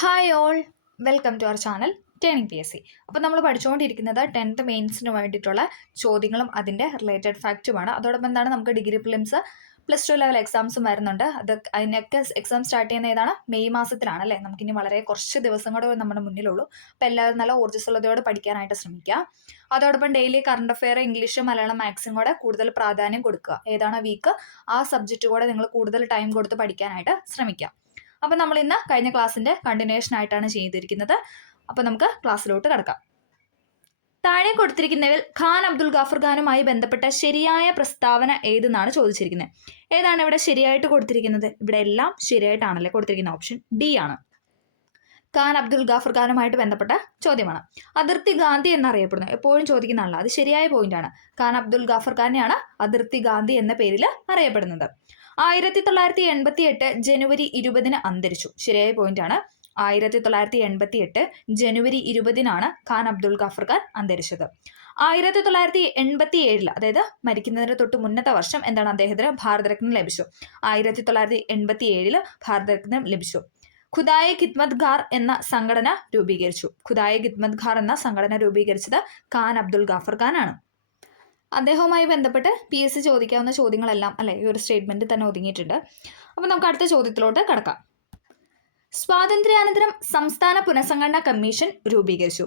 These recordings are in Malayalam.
Hi all, welcome to our channel turning PSC. അപ്പോൾ നമ്മൾ പഠിച്ചുകൊണ്ടിരിക്കുന്നത് 10th മെയിൻസിന് വേണ്ടിയിട്ടുള്ള ചോദ്യങ്ങളും അതിൻ്റെ റിലേറ്റഡ് ഫാക്റ്റുമാണ്. അതോടൊപ്പം എന്താണ് നമുക്ക് ഡിഗ്രി പ്രിലിംസ് +2 ലെവൽ എക്സാംസും വരുന്നുണ്ട്. അതിനൊക്കെ എക്സാം സ്റ്റാർട്ട് ചെയ്യുന്ന ഏതാണ് മെയ് മാസത്തിലാണ് അല്ലേ. നമുക്കിനി വളരെ കുറച്ച് ദിവസം കൂടെ നമ്മുടെ മുന്നിലുള്ളൂ. അപ്പോൾ എല്ലാവരും നല്ല ഊർജ്ജസ്വലതയോടെ പഠിക്കാനായിട്ട് ശ്രമിക്കുക. അതോടൊപ്പം daily current affair English Malayalam മാത്സും കൂടെ കൂടുതൽ പ്രാധാന്യം കൊടുക്കുക. ഏതാണ് വീക്ക് ആ സബ്ജക്റ്റ് കൂടെ നിങ്ങൾ കൂടുതൽ ടൈം കൊടുത്ത് പഠിക്കാനായിട്ട് ശ്രമിക്കുക. അപ്പം നമ്മൾ ഇന്ന് കഴിഞ്ഞ ക്ലാസ്സിൻ്റെ കണ്ടിന്യൂഷൻ ആയിട്ടാണ് ചെയ്തിരിക്കുന്നത്. അപ്പം നമുക്ക് ക്ലാസ്സിലോട്ട് കിടക്കാം. താഴെ കൊടുത്തിരിക്കുന്നതിൽ ഖാൻ അബ്ദുൽ ഗാഫർ ഖാനുമായി ബന്ധപ്പെട്ട ശരിയായ പ്രസ്താവന ഏതെന്നാണ് ചോദിച്ചിരിക്കുന്നത്. ഏതാണ് ഇവിടെ ശരിയായിട്ട് കൊടുത്തിരിക്കുന്നത്? ഇവിടെ എല്ലാം ശരിയായിട്ടാണല്ലേ കൊടുത്തിരിക്കുന്ന. ഓപ്ഷൻ ഡി ആണ്. ഖാൻ അബ്ദുൽ ഗാഫർ ഖാനുമായിട്ട് ബന്ധപ്പെട്ട ചോദ്യമാണ്. അതിർത്തി ഗാന്ധി എന്നറിയപ്പെടുന്നത് എപ്പോഴും ചോദിക്കുന്നതാണല്ലോ, അത് ശരിയായ പോയിന്റാണ്. ഖാൻ അബ്ദുൽ ഗാഫർ ഖാനെയാണ് അതിർത്തി ഗാന്ധി എന്ന പേരിൽ അറിയപ്പെടുന്നത്. 1988 ജനുവരി 20 അന്തരിച്ചു. ശരിയായ പോയിന്റാണ്. 1988 ജനുവരി 20 ഖാൻ അബ്ദുൽ ഗാഫർ ഖാൻ അന്തരിച്ചത്. 1987 അതായത് മരിക്കുന്നതിന് തൊട്ട് മുന്നത്തെ വർഷം എന്താണ് അദ്ദേഹത്തിന് ഭാരതരത്നം ലഭിച്ചു. 1987 ഭാരതരത്നം ലഭിച്ചു. ഖുദായെ ഖിദ്മത് ഖാർ എന്ന സംഘടന രൂപീകരിച്ചു. ഖുദായെ ഖിദ്മത് ഖാർ എന്ന സംഘടന രൂപീകരിച്ചത് ഖാൻ അബ്ദുൽ ഗാഫർ ഖാൻ ആണ്. അദ്ദേഹവുമായി ബന്ധപ്പെട്ട് PSC ചോദിക്കാവുന്ന ചോദ്യങ്ങളെല്ലാം അല്ലെ ഈ ഒരു സ്റ്റേറ്റ്മെന്റ് തന്നെ ഒതുങ്ങിയിട്ടുണ്ട്. അപ്പം നമുക്ക് അടുത്ത ചോദ്യത്തിലോട്ട് കടക്കാം. സ്വാതന്ത്ര്യാനന്തരം സംസ്ഥാന പുനഃസംഘടനാ കമ്മീഷൻ രൂപീകരിച്ചു.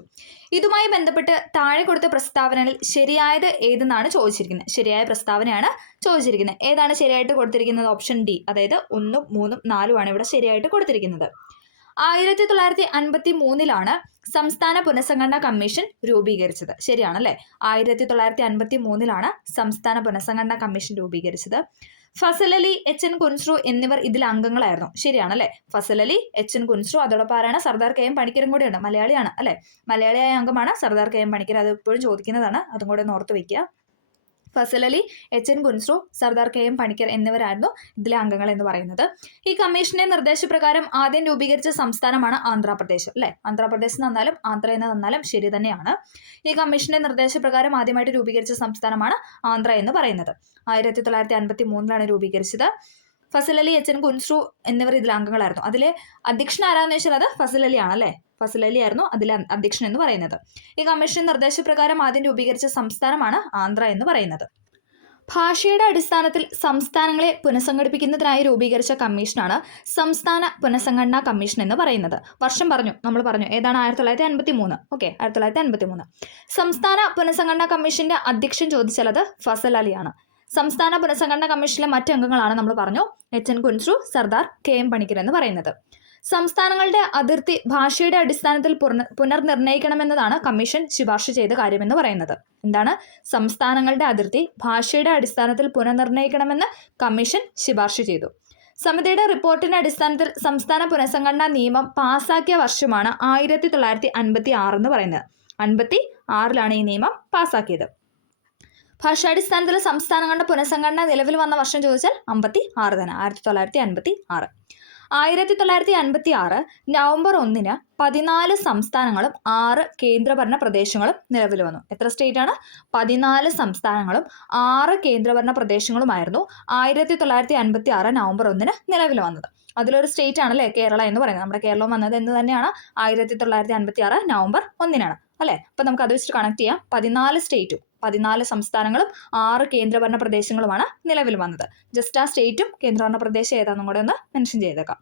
ഇതുമായി ബന്ധപ്പെട്ട് താഴെ കൊടുത്ത പ്രസ്താവനയിൽ ശരിയായത് ഏതെന്നാണ് ചോദിച്ചിരിക്കുന്നത്. ശരിയായ പ്രസ്താവനയാണ് ചോദിച്ചിരിക്കുന്നത്. ഏതാണ് ശരിയായിട്ട് കൊടുത്തിരിക്കുന്നത്? ഓപ്ഷൻ ഡി, അതായത് 1, 3, 4 ആണ് ഇവിടെ ശരിയായിട്ട് കൊടുത്തിരിക്കുന്നത്. 1953 സംസ്ഥാന പുനഃസംഘടനാ കമ്മീഷൻ രൂപീകരിച്ചത്. ശരിയാണല്ലേ. 1953 സംസ്ഥാന പുനഃസംഘടനാ കമ്മീഷൻ രൂപീകരിച്ചത്. ഫസൽ അലി, HN കുൻസ്രു എന്നിവർ ഇതിൽ അംഗങ്ങളായിരുന്നു. ശരിയാണല്ലേ. ഫസൽ അലി, HN കുൻസ്രു, അതോടൊപ്പം ആരാണ്? സർദാർ KM പണിക്കരും കൂടെയുണ്ട്. മലയാളിയാണ് അല്ലെ. മലയാളിയായ അംഗമാണ് സർദാർ KM പണിക്കർ. അത് എപ്പോഴും ചോദിക്കുന്നതാണ്, അതും കൂടെ ഒന്ന് ഓർത്ത് വയ്ക്കുക. ഫസൽ അലി, HN കുൻസ്രു, സർദാർ KM പണിക്കർ എന്നിവരായിരുന്നു ഇതിലെ അംഗങ്ങൾ എന്ന് പറയുന്നത്. ഈ കമ്മീഷന്റെ നിർദ്ദേശപ്രകാരം ആദ്യം രൂപീകരിച്ച സംസ്ഥാനമാണ് ആന്ധ്രാപ്രദേശ് അല്ലെ. ആന്ധ്രാപ്രദേശ് തന്നാലും ആന്ധ്ര എന്ന് തന്നാലും ശരി തന്നെയാണ്. ഈ കമ്മീഷന്റെ നിർദ്ദേശപ്രകാരം ആദ്യമായിട്ട് രൂപീകരിച്ച സംസ്ഥാനമാണ് ആന്ധ്ര എന്ന് പറയുന്നത്. 1953 രൂപീകരിച്ചത്. ഫസൽ അലി, HN കുൻസ്രു എന്നിവർ ഇതിൽ അംഗങ്ങളായിരുന്നു. അതിലെ അധ്യക്ഷൻ ആരാന്ന് വെച്ചാൽ അത് ഫസൽ അലി ആണല്ലേ. ഫസൽ അലി ആയിരുന്നു അതിലെ അധ്യക്ഷൻ എന്ന് പറയുന്നത്. ഈ കമ്മീഷൻ നിർദ്ദേശപ്രകാരം ആദ്യം രൂപീകരിച്ച സംസ്ഥാനമാണ് ആന്ധ്ര എന്ന് പറയുന്നത്. ഭാഷയുടെ അടിസ്ഥാനത്തിൽ സംസ്ഥാനങ്ങളെ പുനഃസംഘടിപ്പിക്കുന്നതിനായി രൂപീകരിച്ച കമ്മീഷനാണ് സംസ്ഥാന പുനഃസംഘടനാ കമ്മീഷൻ എന്ന് പറയുന്നത്. വർഷം നമ്മൾ പറഞ്ഞു ഏതാണ്? 1953. ഓക്കെ, 1953. സംസ്ഥാന പുനഃസംഘടനാ കമ്മീഷന്റെ അധ്യക്ഷൻ ചോദിച്ചാൽ അത് ഫസൽ അലിയാണ്. സംസ്ഥാന പുനഃസംഘടനാ കമ്മീഷനിലെ മറ്റ് അംഗങ്ങളാണ് നമ്മൾ പറഞ്ഞു HN കുൻസ്രു, സർദാർ KM പണിക്കർ എന്ന് പറയുന്നത്. സംസ്ഥാനങ്ങളുടെ അതിർത്തി ഭാഷയുടെ അടിസ്ഥാനത്തിൽ പുനർനിർണയിക്കണമെന്നതാണ് കമ്മീഷൻ ശുപാർശ ചെയ്ത കാര്യമെന്ന് പറയുന്നത്. എന്താണ്? സംസ്ഥാനങ്ങളുടെ അതിർത്തി ഭാഷയുടെ അടിസ്ഥാനത്തിൽ പുനർനിർണയിക്കണമെന്ന് കമ്മീഷൻ ശുപാർശ ചെയ്തു. സമിതിയുടെ റിപ്പോർട്ടിന്റെ അടിസ്ഥാനത്തിൽ സംസ്ഥാന പുനഃസംഘടനാ നിയമം പാസാക്കിയ വർഷമാണ് 1956 എന്ന് പറയുന്നത്. 1956 ഈ നിയമം പാസാക്കിയത്. ഭാഷാടിസ്ഥാനത്തിൽ സംസ്ഥാനങ്ങളുടെ പുനഃസംഘടന നിലവിൽ വന്ന വർഷം ചോദിച്ചാൽ 1956 തന്നെ. 1956. 1956 നവംബർ 1 14 സംസ്ഥാനങ്ങളും 6 കേന്ദ്രഭരണ പ്രദേശങ്ങളും നിലവിൽ വന്നു. എത്ര സ്റ്റേറ്റ് ആണ്? 14 സംസ്ഥാനങ്ങളും 6 കേന്ദ്രഭരണ പ്രദേശങ്ങളുമായിരുന്നു 1956 നവംബർ 1 നിലവിൽ വന്നത്. അതിലൊരു സ്റ്റേറ്റ് ആണല്ലേ കേരള എന്ന് പറയുന്നത്. നമ്മുടെ കേരളം വന്നത് എന്ന് തന്നെയാണ് 1956 നവംബർ 1 അല്ലേ. അപ്പം നമുക്ക് അത് വെച്ചിട്ട് കണക്ട് ചെയ്യാം. 14 സ്റ്റേറ്റും 14 സംസ്ഥാനങ്ങളും 6 കേന്ദ്രഭരണ പ്രദേശങ്ങളുമാണ് നിലവിൽ വന്നത്. ജസ്റ്റ് ആ സ്റ്റേറ്റും കേന്ദ്രഭരണ പ്രദേശം ഏതാണെന്നും കൂടെ ഒന്ന് മെൻഷൻ ചെയ്തേക്കാം.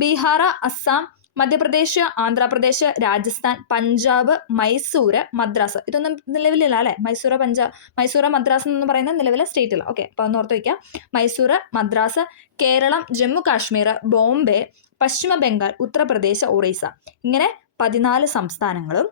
ബീഹാർ, അസ്സാം, മധ്യപ്രദേശ്, ആന്ധ്രാപ്രദേശ്, രാജസ്ഥാൻ, പഞ്ചാബ്, മൈസൂര്, മദ്രാസ് ഇതൊന്നും നിലവിലില്ല അല്ലെ. മൈസൂർ മദ്രാസ് എന്ന് പറയുന്ന നിലവിലെ സ്റ്റേറ്റില്ല. ഓക്കെ, അപ്പോൾ ഒന്ന് ഓർത്ത് വയ്ക്കുക. മൈസൂർ, മദ്രാസ്, കേരളം, ജമ്മു കാശ്മീർ, ബോംബെ, പശ്ചിമ ബംഗാൾ, ഉത്തർപ്രദേശ്, ഒറീസ ഇങ്ങനെ 14 സംസ്ഥാനങ്ങളും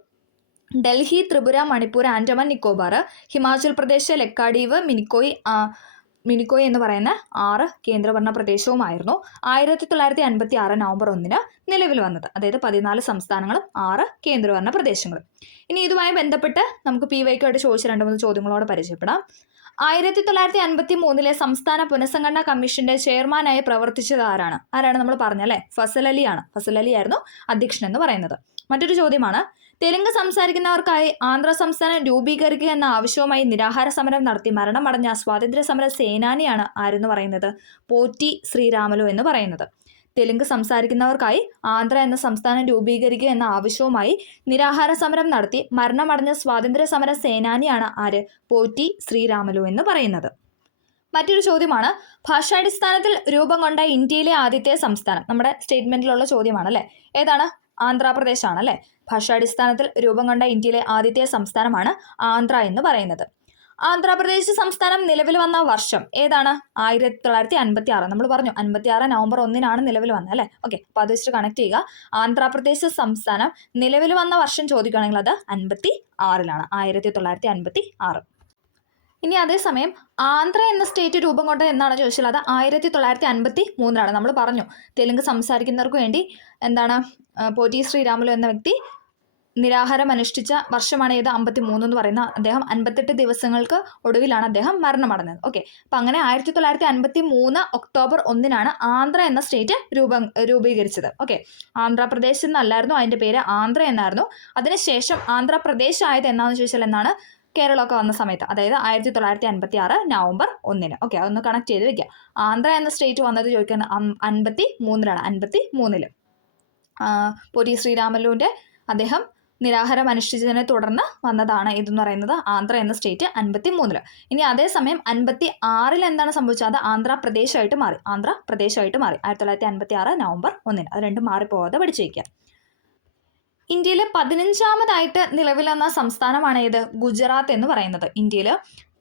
ഡൽഹി, ത്രിപുര, മണിപ്പൂർ, ആൻഡമാൻ നിക്കോബാർ, ഹിമാചൽ പ്രദേശ്, ലക്ഷദ്വീപ്, മിനിക്കോയ് എന്ന് പറയുന്ന 6 കേന്ദ്രഭരണ പ്രദേശവുമായിരുന്നു 1956 നവംബർ 1 നിലവിൽ വന്നത്. അതായത് 14 സംസ്ഥാനങ്ങളും 6 കേന്ദ്രഭരണ പ്രദേശങ്ങളും. ഇനി ഇതുമായി ബന്ധപ്പെട്ട് നമുക്ക് PYQ ആയിട്ട് ചോദിച്ച 2-3 ചോദ്യങ്ങളോട് പരിചയപ്പെടാം. 1953 സംസ്ഥാന പുനഃസംഘടനാ കമ്മീഷന്റെ ചെയർമാനായി പ്രവർത്തിച്ചത് ആരാണ്? നമ്മൾ പറഞ്ഞല്ലേ, ഫസൽ അലിയാണ്. ഫസൽ അലി ആയിരുന്നു അധ്യക്ഷൻ എന്ന് പറയുന്നത്. മറ്റൊരു ചോദ്യമാണ്, തെലുങ്ക് സംസാരിക്കുന്നവർക്കായി ആന്ധ്ര സംസ്ഥാനം രൂപീകരിക്കുക എന്ന ആവശ്യവുമായി നിരാഹാര സമരം നടത്തി മരണമടഞ്ഞ സ്വാതന്ത്ര്യ സമര സേനാനിയാണ് ആരെന്ന് പറയുന്നത്? പോറ്റി ശ്രീരാമലു എന്ന് പറയുന്നത്. തെലുങ്ക് സംസാരിക്കുന്നവർക്കായി ആന്ധ്ര എന്ന സംസ്ഥാനം രൂപീകരിക്കുക എന്ന ആവശ്യവുമായി നിരാഹാര സമരം നടത്തി മരണമടഞ്ഞ സ്വാതന്ത്ര്യ സമര സേനാനിയാണ് ആര്? പോറ്റി ശ്രീരാമലു എന്ന് പറയുന്നത്. മറ്റൊരു ചോദ്യമാണ്, ഭാഷാടിസ്ഥാനത്തിൽ രൂപം കൊണ്ട ഇന്ത്യയിലെ ആദ്യത്തെ സംസ്ഥാനം. നമ്മുടെ സ്റ്റേറ്റ്മെന്റിലുള്ള ചോദ്യമാണ് അല്ലേ. ഏതാണ്? ആന്ധ്രാപ്രദേശ് ആണ് അല്ലേ. ഭാഷാടിസ്ഥാനത്തിൽ രൂപം കൊണ്ട ഇന്ത്യയിലെ ആദ്യത്തെ സംസ്ഥാനമാണ് ആന്ധ്ര എന്ന് പറയുന്നത്. ആന്ധ്രാപ്രദേശ് സംസ്ഥാനം നിലവിൽ വന്ന വർഷം ഏതാണ്? 1956. നമ്മൾ പറഞ്ഞു 56 നവംബർ 1 നിലവിൽ വന്നത് അല്ലേ. ഓക്കെ, അപ്പോൾ അത് വെച്ചിട്ട് കണക്ട് ചെയ്യുക. ആന്ധ്രാപ്രദേശ് സംസ്ഥാനം നിലവിൽ വന്ന വർഷം ചോദിക്കുകയാണെങ്കിൽ അത് 56 1956. ഇനി അതേസമയം ആന്ധ്ര എന്ന സ്റ്റേറ്റ് രൂപം കൊണ്ടത് എന്നാണ് ചോദിച്ചാൽ അത് 1953 നമ്മൾ പറഞ്ഞു തെലുങ്ക് സംസാരിക്കുന്നവർക്ക് വേണ്ടി എന്താണ് പോറ്റി ശ്രീരാമലു എന്ന വ്യക്തി നിരാഹാരം അനുഷ്ഠിച്ച വർഷമാണ് ഏത്? 53 എന്ന് പറയുന്ന. അദ്ദേഹം 58 ദിവസങ്ങൾക്ക് ഒടുവിലാണ് അദ്ദേഹം മരണമടഞ്ഞത്. ഓക്കെ, അപ്പം അങ്ങനെ 1953 ഒക്ടോബർ 1 ആന്ധ്ര എന്ന സ്റ്റേറ്റ് രൂപീകരിച്ചത്. ഓക്കെ, ആന്ധ്രാപ്രദേശ് എന്നല്ലായിരുന്നു അതിൻ്റെ പേര്, ആന്ധ്ര എന്നായിരുന്നു. അതിനുശേഷം ആന്ധ്രാപ്രദേശ് ആയത് എന്നാന്ന് ചോദിച്ചാൽ എന്നാണ്? കേരളമൊക്കെ വന്ന സമയത്ത്, അതായത് 1956 നവംബർ 1. ഓക്കെ, അതൊന്ന് കണക്ട് ചെയ്ത് വെക്കുക. ആന്ധ്ര എന്ന സ്റ്റേറ്റ് വന്നത് ചോദിക്കാൻ 53 53 പോറ്റി ശ്രീരാമലുവിൻ്റെ അദ്ദേഹം നിരാഹാരം അനുഷ്ഠിച്ചതിനെ തുടർന്ന് വന്നതാണ് ഇതെന്ന് പറയുന്നത് ആന്ധ്ര എന്ന സ്റ്റേറ്റ് 53. ഇനി അതേസമയം 56 എന്താണ് സംഭവിച്ചത്? അത് ആന്ധ്രാപ്രദേശായിട്ട് മാറി. 1956 നവംബർ 1. അത് രണ്ടും മാറിപ്പോകാതെ പഠിച്ചു വയ്ക്കുക. ഇന്ത്യയിൽ 15ാമതായിട്ട് നിലവിൽ വന്ന സംസ്ഥാനമാണ് ഏത്? ഗുജറാത്ത് എന്ന് പറയുന്നത്. ഇന്ത്യയിൽ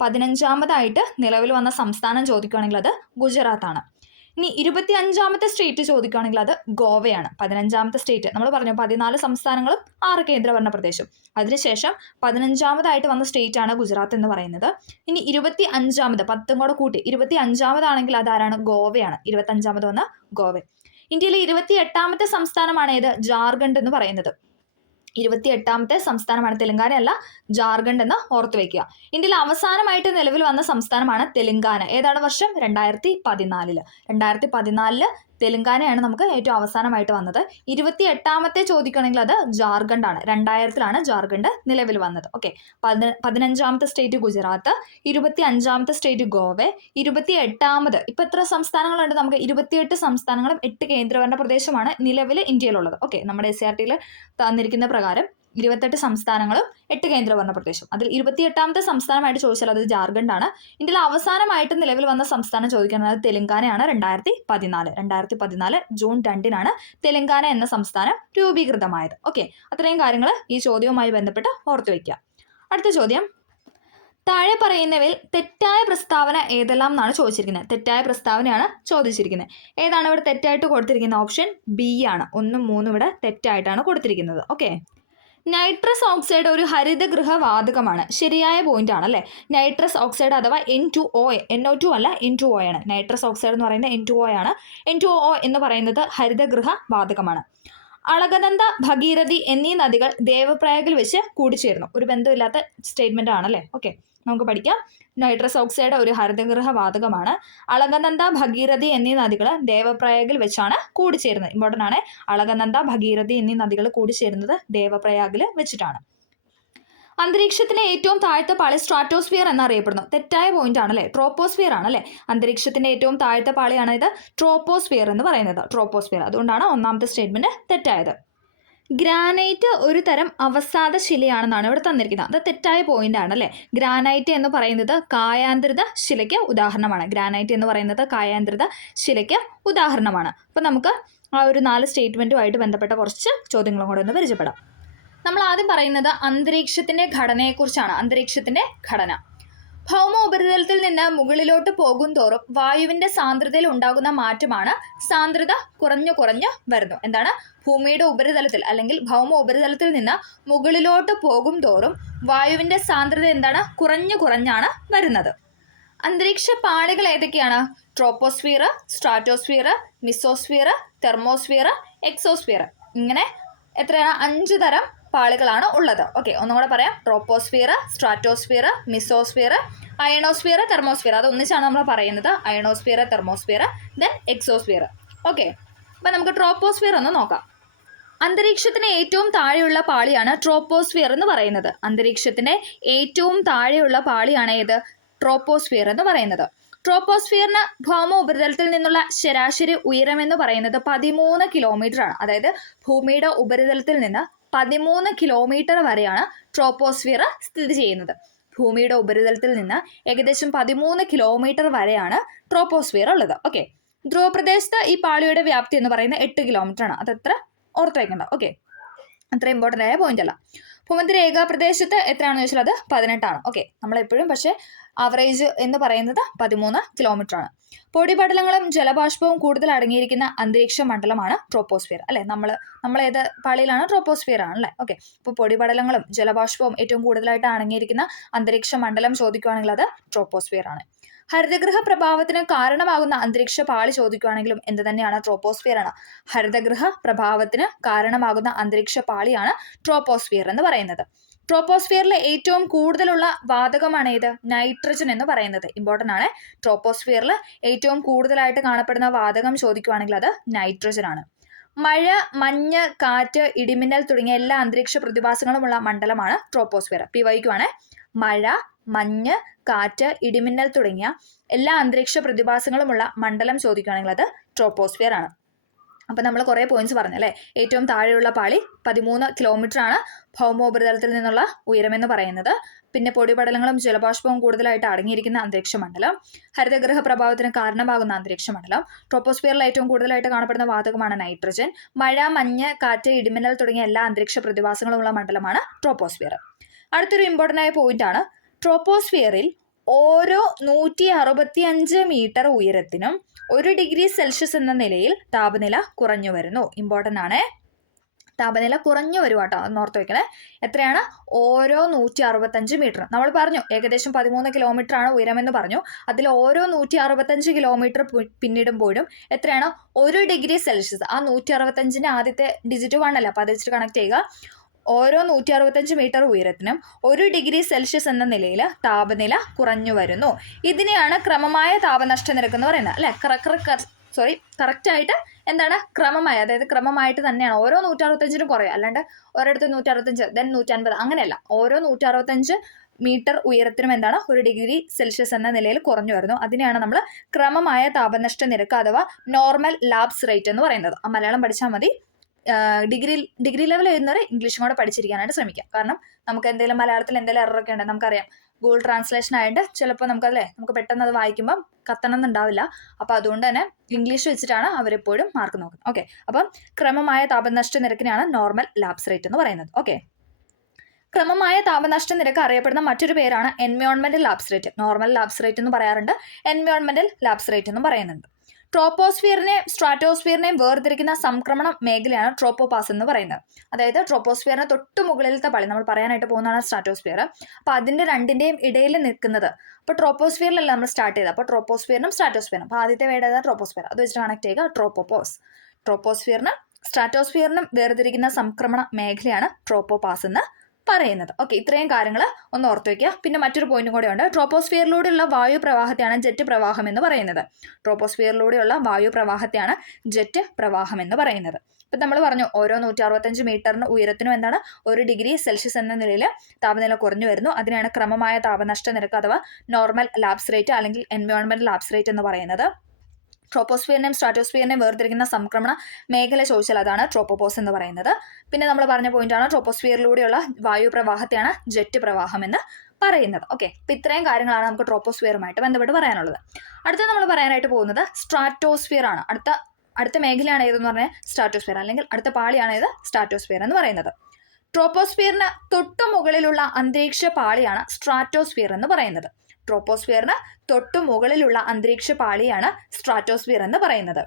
15ാമതായിട്ട് നിലവിൽ വന്ന സംസ്ഥാനം ചോദിക്കുകയാണെങ്കിൽ അത് ഗുജറാത്താണ്. ഇനി 25ാമത്തെ സ്റ്റേറ്റ് ചോദിക്കുകയാണെങ്കിൽ അത് ഗോവയാണ്. 15ാമത്തെ സ്റ്റേറ്റ് നമ്മൾ പറഞ്ഞു 14 സംസ്ഥാനങ്ങളും 6 കേന്ദ്രഭരണ പ്രദേശം. അതിനുശേഷം 15ാമതായിട്ട് വന്ന സ്റ്റേറ്റ് ആണ് ഗുജറാത്ത് എന്ന് പറയുന്നത്. ഇനി 25ാമത് 10 കൂടെ കൂട്ടി 25ാമതാണെങ്കിൽ അതാരാണ്? ഗോവയാണ്. 25ാമത് വന്ന ഗോവ. ഇന്ത്യയിലെ 28ാമത്തെ സംസ്ഥാനമാണ് ഏത്? ജാർഖണ്ഡ് എന്ന് പറയുന്നത്. 28ാമത്തെ സംസ്ഥാനമാണ്. തെലങ്കാനയല്ല, ജാർഖണ്ഡ് എന്ന് ഓർത്തു വയ്ക്കുക. ഇന്ത്യയിൽ അവസാനമായിട്ട് നിലവിൽ വന്ന സംസ്ഥാനമാണ് തെലങ്കാന. ഏതാണ് വർഷം? 2014. 2014 തെലങ്കാനയാണ് നമുക്ക് ഏറ്റവും അവസാനമായിട്ട് വന്നത്. 28ാമത്തെ ചോദിക്കുകയാണെങ്കിൽ അത് ജാർഖണ്ഡാണ്. 2000 ജാർഖണ്ഡ് നിലവിൽ വന്നത്. ഓക്കെ, 15ാമത്തെ സ്റ്റേറ്റ് ഗുജറാത്ത്, 25ാമത്തെ സ്റ്റേറ്റ് ഗോവ, 28ാമത് ഇപ്പം എത്ര സംസ്ഥാനങ്ങളുണ്ട്? നമുക്ക് 28 സംസ്ഥാനങ്ങളും 8 കേന്ദ്രഭരണ പ്രദേശമാണ് നിലവിൽ ഇന്ത്യയിലുള്ളത്. ഓക്കെ, നമ്മുടെ SCERT-യിൽ തന്നിരിക്കുന്ന പ്രകാരം 28 സംസ്ഥാനങ്ങളും 8 കേന്ദ്രഭരണ പ്രദേശം. അതിൽ 28ാമത്തെ സംസ്ഥാനമായിട്ട് ചോദിച്ചാൽ അത് ജാർഖണ്ഡാണ്. ഇന്ത്യയിൽ അവസാനമായിട്ട് നിലവിൽ വന്ന സംസ്ഥാനം ചോദിക്കുന്നത് തെലങ്കാനയാണ്. 2014 ജൂൺ 2 തെലങ്കാന എന്ന സംസ്ഥാനം രൂപീകൃതമായത്. ഓക്കെ, അത്രയും കാര്യങ്ങൾ ഈ ചോദ്യവുമായി ബന്ധപ്പെട്ട് ഓർത്തു വയ്ക്കുക. അടുത്ത ചോദ്യം, താഴെ പറയുന്നവയിൽ തെറ്റായ പ്രസ്താവന ഏതെല്ലാം എന്നാണ് ചോദിച്ചിരിക്കുന്നത്. തെറ്റായ പ്രസ്താവനയാണ് ചോദിച്ചിരിക്കുന്നത്. ഏതാണ് ഇവിടെ തെറ്റായിട്ട് കൊടുത്തിരിക്കുന്നത്? ഓപ്ഷൻ ബി ആണ്. 1, 3 ഇവിടെ തെറ്റായിട്ടാണ് കൊടുത്തിരിക്കുന്നത്. ഓക്കെ, നൈട്രസ് ഓക്സൈഡ് ഒരു ഹരിതഗൃഹ വാതകമാണ്. ശരിയായ പോയിന്റ് ആണ് അല്ലേ. നൈട്രസ് ഓക്സൈഡ് അഥവാ N2O, NO2 അല്ല, N2O ആണ്. നൈട്രസ് ഓക്സൈഡ് എന്ന് പറയുന്നത് N2O ആണ്. N2O എന്ന് പറയുന്നത് ഹരിതഗൃഹ വാതകമാണ്. അളകനന്ദ, ഭഗീരഥി എന്നീ നദികൾ ദേവപ്രയാഗിൽ വെച്ച് കൂടിച്ചേർന്നു. ഒരു ബന്ധമില്ലാത്ത സ്റ്റേറ്റ്മെന്റ് ആണല്ലേ. ഓക്കെ, നമുക്ക് പഠിക്കാം. നൈട്രസ് ഓക്സൈഡ് ഒരു ഹരിതഗൃഹ വാതകമാണ്. അളകനന്ദ, ഭഗീരഥി എന്നീ നദികൾ ദേവപ്രയാഗിൽ വെച്ചാണ് കൂടിച്ചേരുന്നത്. ഇമ്പോർട്ടൻ്റ് ആണ്. അളകനന്ദ, ഭഗീരഥി എന്നീ നദികൾ കൂടിച്ചേരുന്നത് ദേവപ്രയാഗിൽ വെച്ചിട്ടാണ്. അന്തരീക്ഷത്തിലെ ഏറ്റവും താഴത്തെ പാളി സ്ട്രാറ്റോസ്ഫിയർ എന്നറിയപ്പെടുന്നു. തെറ്റായ പോയിന്റ് ആണല്ലേ. ട്രോപ്പോസ്ഫിയർ ആണല്ലേ. അന്തരീക്ഷത്തിന്റെ ഏറ്റവും താഴത്തെ പാളിയാണ് ഇത് ട്രോപ്പോസ്ഫിയർ എന്ന് പറയുന്നത്. ട്രോപ്പോസ്ഫിയർ. അതുകൊണ്ടാണ് ഒന്നാമത്തെ സ്റ്റേറ്റ്മെന്റ് തെറ്റായത്. ഗ്രാനൈറ്റ് ഒരു തരം അവസാദ ശിലയാണെന്നാണ് ഇവിടെ തന്നിരിക്കുന്നത്. അത് തെറ്റായ പോയിന്റ് ആണല്ലേ. ഗ്രാനൈറ്റ് എന്ന് പറയുന്നത് കായാന്തരിത ശിലയ്ക്ക് ഉദാഹരണമാണ്. ഗ്രാനൈറ്റ് എന്ന് പറയുന്നത് കായാന്തരിത ശിലയ്ക്ക് ഉദാഹരണമാണ്. അപ്പം നമുക്ക് ആ ഒരു 4 സ്റ്റേറ്റ്മെന്റുമായിട്ട് ബന്ധപ്പെട്ട കുറച്ച് ചോദ്യങ്ങളും കൂടെ ഒന്ന് പരിചയപ്പെടാം. നമ്മൾ ആദ്യം പറയുന്നത് അന്തരീക്ഷത്തിന്റെ ഘടനയെക്കുറിച്ചാണ്. അന്തരീക്ഷത്തിന്റെ ഘടന. ഭൗമ ഉപരിതലത്തിൽ നിന്ന് മുകളിലോട്ട് പോകും തോറും വായുവിന്റെ സാന്ദ്രതയിൽ ഉണ്ടാകുന്ന മാറ്റമാണ് സാന്ദ്രത കുറഞ്ഞു വരുന്നു. എന്താണ്? ഭൂമിയുടെ ഉപരിതലത്തിൽ അല്ലെങ്കിൽ ഭൗമ ഉപരിതലത്തിൽ നിന്ന് മുകളിലോട്ട് പോകും തോറും വായുവിന്റെ സാന്ദ്രത എന്താണ്? കുറഞ്ഞാണ് വരുന്നത്. അന്തരീക്ഷ പാളികൾ ഏതൊക്കെയാണ്? Troposphere, stratosphere, mesosphere, thermosphere, exosphere. ഇങ്ങനെ എത്രയാണ്? 5 തരം പാളികളാണ് ഉള്ളത്. ഓക്കെ, ഒന്നുകൂടെ പറയാം. Troposphere, stratosphere, mesosphere, ionosphere, thermosphere. അത് ഒന്നിച്ചാണ് നമ്മൾ പറയുന്നത്. Ionosphere, thermosphere, then exosphere. Okay, അപ്പം നമുക്ക് ട്രോപ്പോസ്ഫിയർ ഒന്ന് നോക്കാം. അന്തരീക്ഷത്തിന് ഏറ്റവും താഴെയുള്ള പാളിയാണ് ട്രോപ്പോസ്ഫിയർ എന്ന് പറയുന്നത്. അന്തരീക്ഷത്തിന്റെ ഏറ്റവും താഴെയുള്ള പാളിയാണ് ഏത്? ട്രോപ്പോസ്ഫിയർ എന്ന് പറയുന്നത്. ട്രോപ്പോസ്ഫിയറിന് ഭൗമ ഉപരിതലത്തിൽ നിന്നുള്ള ശരാശരി ഉയരം എന്ന് പറയുന്നത് 13 കിലോമീറ്റർ ആണ്. അതായത് ഭൂമിയുടെ ഉപരിതലത്തിൽ നിന്ന് 13 കിലോമീറ്റർ വരെയാണ് ട്രോപ്പോസ്ഫിയർ സ്ഥിതി ചെയ്യുന്നത്. ഭൂമിയുടെ ഉപരിതലത്തിൽ നിന്ന് ഏകദേശം 13 കിലോമീറ്റർ വരെയാണ് ട്രോപ്പോസ്ഫിയർ ഉള്ളത്. ഓക്കെ, ധ്രുവപ്രദേശത്ത് ഈ പാളിയുടെ വ്യാപ്തി എന്ന് പറയുന്നത് 8 കിലോമീറ്റർ ആണ്. അതത്ര ഓർത്ത് വയ്ക്കണ്ട. ഓക്കെ, അത്ര ഇമ്പോർട്ടൻ്റ് ആയ പോയിന്റ് അല്ല. ഭൂമധ്യരേഖാ പ്രദേശത്ത് എത്രയാണെന്ന് ചോദിച്ചാൽ അത് 18 ആണ്. ഓക്കെ, നമ്മളെപ്പോഴും പക്ഷേ ആവറേജ് എന്ന് പറയുന്നത് 13 കിലോമീറ്റർ ആണ്. പൊടിപടലങ്ങളും ജലബാഷ്പവും കൂടുതൽ അടങ്ങിയിരിക്കുന്ന അന്തരീക്ഷ മണ്ഡലമാണ് ട്രോപ്പോസ്ഫിയർ. അല്ലെ, നമ്മൾ ഏത് പാളിയിലാണ്? ട്രോപ്പോസ്ഫിയർ ആണല്ലേ. ഓക്കെ, അപ്പോൾ പൊടിപടലങ്ങളും ജലബാഷ്പവും ഏറ്റവും കൂടുതലായിട്ട് അടങ്ങിയിരിക്കുന്ന അന്തരീക്ഷ മണ്ഡലം ചോദിക്കുകയാണെങ്കിൽ അത് ട്രോപ്പോസ്ഫിയർ ആണ്. ഹരിതഗൃഹ പ്രഭാവത്തിന് കാരണമാകുന്ന അന്തരീക്ഷ പാളി ചോദിക്കുകയാണെങ്കിലും എന്ത് തന്നെയാണ്? ട്രോപ്പോസ്ഫിയർ ആണ്. ഹരിതഗൃഹ പ്രഭാവത്തിന് കാരണമാകുന്ന അന്തരീക്ഷ പാളിയാണ് ട്രോപ്പോസ്ഫിയർ എന്ന് പറയുന്നത്. ട്രോപ്പോസ്ഫിയറിൽ ഏറ്റവും കൂടുതലുള്ള വാതകമാണ് ഏത്? നൈട്രജൻ എന്ന് പറയുന്നത്. ഇമ്പോർട്ടൻ്റ് ആണ്. ട്രോപ്പോസ്ഫിയറിൽ ഏറ്റവും കൂടുതലായിട്ട് കാണപ്പെടുന്ന വാതകം ചോദിക്കുകയാണെങ്കിൽ അത് നൈട്രജൻ ആണ്. മഴ, മഞ്ഞ്, കാറ്റ്, ഇടിമിന്നൽ തുടങ്ങിയ എല്ലാ അന്തരീക്ഷ പ്രതിഭാസങ്ങളുമുള്ള മണ്ഡലമാണ് ട്രോപ്പോസ്ഫിയർ. PYQ മഴ, മഞ്ഞ്, കാറ്റ്, ഇടിമിന്നൽ തുടങ്ങിയ എല്ലാ അന്തരീക്ഷ പ്രതിഭാസങ്ങളുമുള്ള മണ്ഡലം ചോദിക്കുകയാണെങ്കിൽ അത് ട്രോപ്പോസ്ഫിയർ ആണ്. അപ്പം നമ്മൾ കുറേ പോയിന്റ്സ് പറഞ്ഞല്ലേ. ഏറ്റവും താഴെയുള്ള പാളി 13 കിലോമീറ്റർ ആണ് ഭൗമോപരിതലത്തിൽ നിന്നുള്ള ഉയരമെന്ന് പറയുന്നത്. പിന്നെ പൊടിപടലങ്ങളും ജലബാഷ്പവും കൂടുതലായിട്ട് അടങ്ങിയിരിക്കുന്ന അന്തരീക്ഷ മണ്ഡലം, ഹരിതഗൃഹ പ്രഭാവത്തിന് കാരണമാകുന്ന അന്തരീക്ഷ മണ്ഡലം, ട്രോപ്പോസ്ഫിയറിൽ ഏറ്റവും കൂടുതലായിട്ട് കാണപ്പെടുന്ന വാതകമാണ് നൈട്രജൻ, മഴ, മഞ്ഞ്, കാറ്റ്, ഇടിമിന്നൽ തുടങ്ങിയ എല്ലാ അന്തരീക്ഷ പ്രതിഭാസങ്ങളുമുള്ള മണ്ഡലമാണ് ട്രോപ്പോസ്ഫിയർ. അടുത്തൊരു ഇമ്പോർട്ടൻ്റ് ആയ പോയിന്റ് ആണ്, ട്രോപ്പോസ്ഫിയറിൽ ഓരോ 165 മീറ്റർ ഉയരത്തിനും 1 ഡിഗ്രി സെൽഷ്യസ് എന്ന നിലയിൽ താപനില കുറഞ്ഞു വരുന്നു. ഇമ്പോർട്ടൻ്റ് ആണ്, താപനില കുറഞ്ഞു വരും കേട്ടോ, ഒന്ന് ഓർത്ത് വയ്ക്കണേ. എത്രയാണ്? ഓരോ 165 മീറ്റർ. നമ്മൾ പറഞ്ഞു ഏകദേശം 13 കിലോമീറ്റർ ആണ് ഉയരമെന്ന് പറഞ്ഞു. അതിൽ ഓരോ 165 കിലോമീറ്റർ പിന്നിടുമ്പോഴും എത്രയാണ്? 1 ഡിഗ്രി സെൽഷ്യസ്. ആ 165ൻ്റെ ആദ്യത്തെ ഡിജിറ്റ് 1 അല്ല, അപ്പോൾ അത് വെച്ചിട്ട് കണക്ട് ചെയ്യുക. ഓരോ 165 മീറ്റർ ഉയരത്തിനും 1 ഡിഗ്രി സെൽഷ്യസ് എന്ന നിലയിൽ താപനില കുറഞ്ഞു വരുന്നു. ഇതിനെയാണ് ക്രമമായ താപനഷ്ട നിരക്ക് എന്ന് പറയുന്നത്. അല്ലെ, കറക്റ്റായിട്ട് എന്താണ്? ക്രമമായ, അതായത് ക്രമമായിട്ട് തന്നെയാണ്. ഓരോ 165നും കുറയും, അല്ലാണ്ട് ഒരിടത്ത് 165 ദെൻ 150 അങ്ങനെയല്ല. ഓരോ 165 മീറ്റർ ഉയരത്തിനും എന്താണ്? 1 ഡിഗ്രി സെൽഷ്യസ് എന്ന നിലയിൽ കുറഞ്ഞു വരുന്നു. അതിനെയാണ് നമ്മൾ ക്രമമായ താപനഷ്ട നിരക്ക് അഥവാ നോർമൽ ലാപ്സ് റേറ്റ് എന്ന് പറയുന്നത്. ആ മലയാളം പഠിച്ചാൽ മതി. ഡിഗ്രി ലെവൽ എഴുതുന്നവരെ ഇംഗ്ലീഷും കൂടെ പഠിച്ചിരിക്കാനായിട്ട് ശ്രമിക്കാം. കാരണം നമുക്ക് എന്തെങ്കിലും മലയാളത്തിൽ എന്തെങ്കിലും എററൊക്കെ ഉണ്ട്, നമുക്കറിയാം. ഗൂഗിൾ ട്രാൻസ്ലേഷൻ ആയിട്ട് ചിലപ്പോൾ നമുക്ക് പെട്ടെന്ന് അത് വായിക്കുമ്പോൾ കത്തണം എന്നുണ്ടാവില്ല. അപ്പോൾ അതുകൊണ്ട് തന്നെ ഇംഗ്ലീഷ് വെച്ചിട്ടാണ് അവരെപ്പോഴും മാർക്ക് നോക്കുന്നത്. ഓക്കെ, അപ്പം ക്രമമായ താപനഷ്ട നിരക്കിനെയാണ് നോർമൽ ലാപ്സ് റേറ്റ് എന്ന് പറയുന്നത്. ഓക്കെ, ക്രമമായ താപനഷ്ട നിരക്ക് അറിയപ്പെടുന്ന മറ്റൊരു പേരാണ് എൻവയോൺമെന്റൽ lapse rate. Normal lapse rate എന്ന് പറയാറുണ്ട്, എൻവയോൺമെന്റൽ ലാപ്സ് റേറ്റ് എന്നും പറയുന്നുണ്ട്. ട്രോപ്പോസ്ഫിയറിനെയും സ്ട്രാറ്റോസ്ഫിയറിനെയും വേർതിരിക്കുന്ന സംക്രമണ മേഖലയാണ് ട്രോപ്പോപാസ് എന്ന് പറയുന്നത്. അതായത് ട്രോപ്പോസ്ഫിയറിന് തൊട്ട് മുകളിലത്തെ പാളി നമ്മൾ പറയാനായിട്ട് പോകുന്നതാണ് സ്ട്രാറ്റോസ്ഫിയർ. അപ്പോൾ അതിൻ്റെ രണ്ടിൻ്റെയും ഇടയിൽ നിൽക്കുന്നത്, അപ്പോൾ ട്രോപ്പോസ്ഫിയറിലല്ല നമ്മൾ സ്റ്റാർട്ട് ചെയ്തത്. അപ്പോൾ ട്രോപ്പോസ്ഫിയറിനും സ്ട്രാറ്റോസ്ഫിയറിനും, അപ്പോൾ ആദ്യത്തെ വേർഡ് ഏതാ? ട്രോപ്പോസ്ഫിയർ. അത് വെച്ചിട്ട് കണക്ട് ചെയ്യുക. ട്രോപ്പോപോസ്. ട്രോപ്പോസ്ഫിയറിനും സ്ട്രാറ്റോസ്ഫിയറിനും വേർതിരിക്കുന്ന സംക്രമണ മേഖലയാണ് ട്രോപ്പോപാസ് എന്ന് പറയുന്നത്. ഓക്കെ, ഇത്രയും കാര്യങ്ങൾ ഒന്ന് ഓർത്ത് വയ്ക്കുക. പിന്നെ മറ്റൊരു പോയിന്റും കൂടെ ഉണ്ട്. ട്രോപ്പോസ്ഫിയറിലൂടെയുള്ള വായു പ്രവാഹത്തെയാണ് ജെറ്റ് പ്രവാഹം എന്ന് പറയുന്നത്. ട്രോപ്പോസ്ഫിയറിലൂടെയുള്ള വായു പ്രവാഹത്തെയാണ് ജെറ്റ് പ്രവാഹം എന്ന് പറയുന്നത്. ഇപ്പം നമ്മൾ പറഞ്ഞു ഓരോ 165 മീറ്ററിന് ഉയരത്തിനും എന്താണ്? 1 ഡിഗ്രി സെൽഷ്യസ് എന്ന നിലയിൽ താപനില കുറഞ്ഞു വരുന്നു. അതിനാണ് ക്രമമായ താപനഷ്ട നിരക്ക് അഥവാ നോർമൽ ലാപ്സ് റേറ്റ് അല്ലെങ്കിൽ എൻവയോൺമെന്റൽ ലാപ്സ് റേറ്റ് എന്ന് പറയുന്നത്. ട്രോപ്പോസ്ഫിയറിനെയും സ്ട്രാറ്റോസ്ഫിയറിനെയും വേർതിരിക്കുന്ന സംക്രമണ മേഖല ചോദിച്ചാൽ അതാണ് ട്രോപ്പോപോസ് എന്ന് പറയുന്നത്. പിന്നെ നമ്മൾ പറഞ്ഞ പോയിന്റാണ് ട്രോപ്പോസ്ഫിയറിലൂടെയുള്ള വായു പ്രവാഹത്തെയാണ് ജെറ്റ് പ്രവാഹം എന്ന് പറയുന്നത്. ഓക്കെ, അപ്പം ഇത്രയും കാര്യങ്ങളാണ് നമുക്ക് ട്രോപ്പോസ്ഫിയറുമായിട്ട് ബന്ധപ്പെട്ട് പറയാനുള്ളത്. അടുത്ത നമ്മൾ പറയാനായിട്ട് പോകുന്നത് സ്ട്രാറ്റോസ്ഫിയർ ആണ്. അടുത്ത മേഖലയാണ് ഏതെന്ന് പറഞ്ഞാൽ സ്ട്രാറ്റോസ്ഫിയർ, അല്ലെങ്കിൽ അടുത്ത പാളിയാണ് ഏത്? സ്ട്രാറ്റോസ്ഫിയർ എന്ന് പറയുന്നത്. ട്രോപ്പോസ്ഫിയറിന് തൊട്ടു മുകളിലുള്ള അന്തരീക്ഷ പാളിയാണ് സ്ട്രാറ്റോസ്ഫിയർ എന്ന് പറയുന്നത്. ട്രോപ്പോസ്ഫിയറിന് തൊട്ടു മുകളിലുള്ള അന്തരീക്ഷ പാളിയാണ് സ്ട്രാറ്റോസ്ഫിയർ എന്ന് പറയുന്നത്.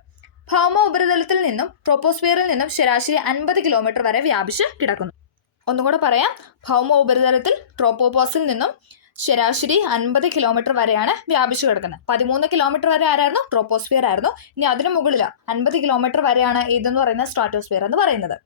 ഭൗമ ഉപരിതലത്തിൽ നിന്നും ട്രോപ്പോസ്ഫിയറിൽ നിന്നും ശരാശരി 50 കിലോമീറ്റർ വരെ വ്യാപിച്ച് കിടക്കുന്നു. ഒന്നുകൂടെ പറയാം, ഭൗമ ഉപരിതലത്തിൽ ട്രോപ്പോപോസിൽ നിന്നും ശരാശരി 50 കിലോമീറ്റർ വരെയാണ് വ്യാപിച്ചു കിടക്കുന്നത്. 13 കിലോമീറ്റർ വരെ ആരായിരുന്നു? ട്രോപ്പോസ്ഫിയർ ആയിരുന്നു. ഇനി അതിന് മുകളിൽ 50 കിലോമീറ്റർ വരെയാണ് ഇതെന്ന് പറയുന്നത് സ്ട്രാറ്റോസ്ഫിയർ എന്ന് പറയുന്നത്.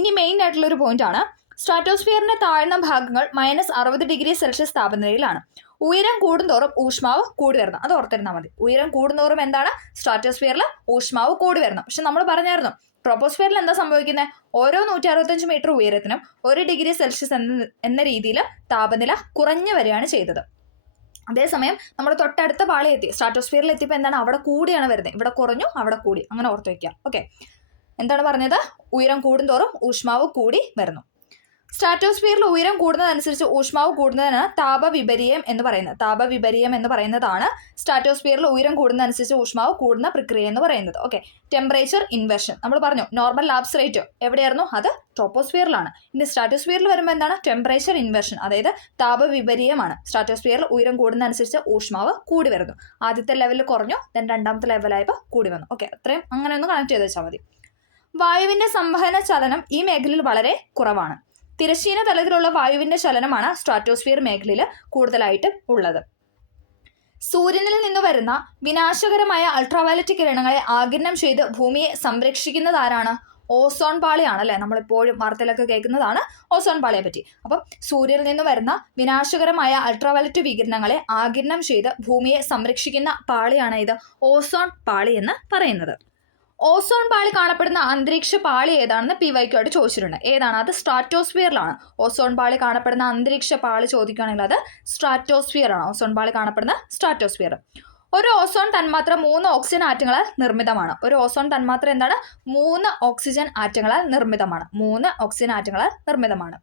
ഇനി മെയിൻ ആയിട്ടുള്ളൊരു പോയിന്റാണ്, സ്ട്രാറ്റോസ്ഫിയറിന്റെ താഴ്ന്ന ഭാഗങ്ങൾ -60 ഡിഗ്രി സെൽഷ്യസ് താപനിലയിലാണ്. ഉയരം കൂടുന്തോറും ഊഷ്മാവ് കൂടി വരണം. അത് ഓർത്തിരുന്നാൽ മതി. ഉയരം കൂടുന്തോറും എന്താണ്? സ്ട്രാറ്റോസ്ഫിയറിൽ ഊഷ്മാവ് കൂടി വരണം. പക്ഷെ നമ്മൾ പറഞ്ഞായിരുന്നു ട്രോപ്പോസ്ഫിയറിൽ എന്താ സംഭവിക്കുന്നത്? ഓരോ 165 മീറ്റർ ഉയരത്തിനും 1 ഡിഗ്രി സെൽഷ്യസ് എന്ന രീതിയിൽ താപനില കുറഞ്ഞു വരികയാണ് ചെയ്തത്. അതേസമയം നമ്മൾ തൊട്ടടുത്ത പാളി എത്തി, സ്ട്രാറ്റോസ്ഫിയറിൽ എത്തിയപ്പോൾ എന്താണ്, അവിടെ കൂടിയാണ് വരുന്നത്, ഇവിടെ കുറഞ്ഞു അവിടെ കൂടി, അങ്ങനെ ഓർത്ത് വയ്ക്കുക. ഓക്കെ, എന്താണ് പറഞ്ഞത്, ഉയരം കൂടുന്തോറും ഊഷ്മാവ് കൂടി വരുന്നു. സ്ട്രാറ്റോസ്ഫിയറിൽ ഉയരം കൂടുന്നതനുസരിച്ച് ഊഷ്മാവ് കൂടുന്നതിനാണ് താപവിപര്യം എന്ന് പറയുന്നത്. താപവിപര്യം എന്ന് പറയുന്നതാണ് സ്ട്രാറ്റോസ്ഫിയറിൽ ഉയരം കൂടുന്നതനുസരിച്ച് ഊഷ്മാവ് കൂടുന്ന പ്രക്രിയ എന്ന് പറയുന്നത്. ഓക്കെ, ടെമ്പറേച്ചർ ഇൻവേർഷൻ നമ്മൾ പറഞ്ഞു, നോർമൽ ലാപ്സ് റേറ്റ് എവിടെയായിരുന്നു, അത് ട്രോപ്പോസ്ഫിയറിലാണ്. ഇനി സ്ട്രാറ്റോസ്ഫിയറിൽ വരുമ്പോൾ എന്താണ്, ടെമ്പറേച്ചർ ഇൻവേർഷൻ, അതായത് താപവിപര്യമാണ്. സ്ട്രാറ്റോസ്ഫിയറിൽ ഉയരം കൂടുന്നതനുസരിച്ച് ഊഷ്മാവ് കൂടി വരുന്നു. ആദ്യത്തെ ലെവലിൽ കുറഞ്ഞു, ദെൻ രണ്ടാമത്തെ ലെവലായപ്പോൾ കൂടി വന്നു. ഓക്കെ, അത്രയും അങ്ങനെ ഒന്ന് കണക്ട് ചെയ്ത് വെച്ചാൽ മതി. വായുവിന്റെ സംവഹന ചലനം ഈ മേഖലയിൽ വളരെ കുറവാണ്. തിരശ്ചീന തലത്തിലുള്ള വായുവിന്റെ ചലനമാണ് സ്ട്രാറ്റോസ്ഫിയർ മേഖലയിൽ കൂടുതലായിട്ട് ഉള്ളത്. സൂര്യനിൽ നിന്ന് വരുന്ന വിനാശകരമായ അൾട്രാവയലറ്റ് കിരണങ്ങളെ ആഗിരണം ചെയ്ത് ഭൂമിയെ സംരക്ഷിക്കുന്നത് ആരാണ്, ഓസോൺ പാളിയാണ് അല്ലേ. നമ്മളെപ്പോഴും വാർത്തയിലൊക്കെ കേൾക്കുന്നതാണ് ഓസോൺ പാളിയെ പറ്റി. അപ്പം സൂര്യനിൽ നിന്ന് വരുന്ന വിനാശകരമായ അൾട്രാവയലറ്റ് വികിരണങ്ങളെ ആഗിരണം ചെയ്ത് ഭൂമിയെ സംരക്ഷിക്കുന്ന പാളിയാണ് ഇത് ഓസോൺ പാളി എന്ന് പറയുന്നത്. ഓസോൺ പാളി കാണപ്പെടുന്ന അന്തരീക്ഷ പാളി ഏതാണെന്ന് PYQ ആയിട്ട് ചോദിച്ചിട്ടുണ്ട്. ഏതാണ്, അത് സ്ട്രാറ്റോസ്ഫിയറിലാണ്. ഓസോൺ പാളി കാണപ്പെടുന്ന അന്തരീക്ഷ പാളി ചോദിക്കുകയാണെങ്കിൽ അത് സ്ട്രാറ്റോസ്ഫിയർ ആണ്. ഓസോൺ പാളി കാണപ്പെടുന്ന സ്ട്രാറ്റോസ്ഫിയർ. ഒരു ഓസോൺ തന്മാത്ര 3 ഓക്സിജൻ ആറ്റങ്ങളാൽ നിർമ്മിതമാണ്. ഒരു ഓസോൺ തന്മാത്ര എന്താണ്, 3 ഓക്സിജൻ ആറ്റങ്ങളാൽ നിർമ്മിതമാണ്. 3 ഓക്സിജൻ ആറ്റങ്ങളാൽ നിർമ്മിതമാണ്.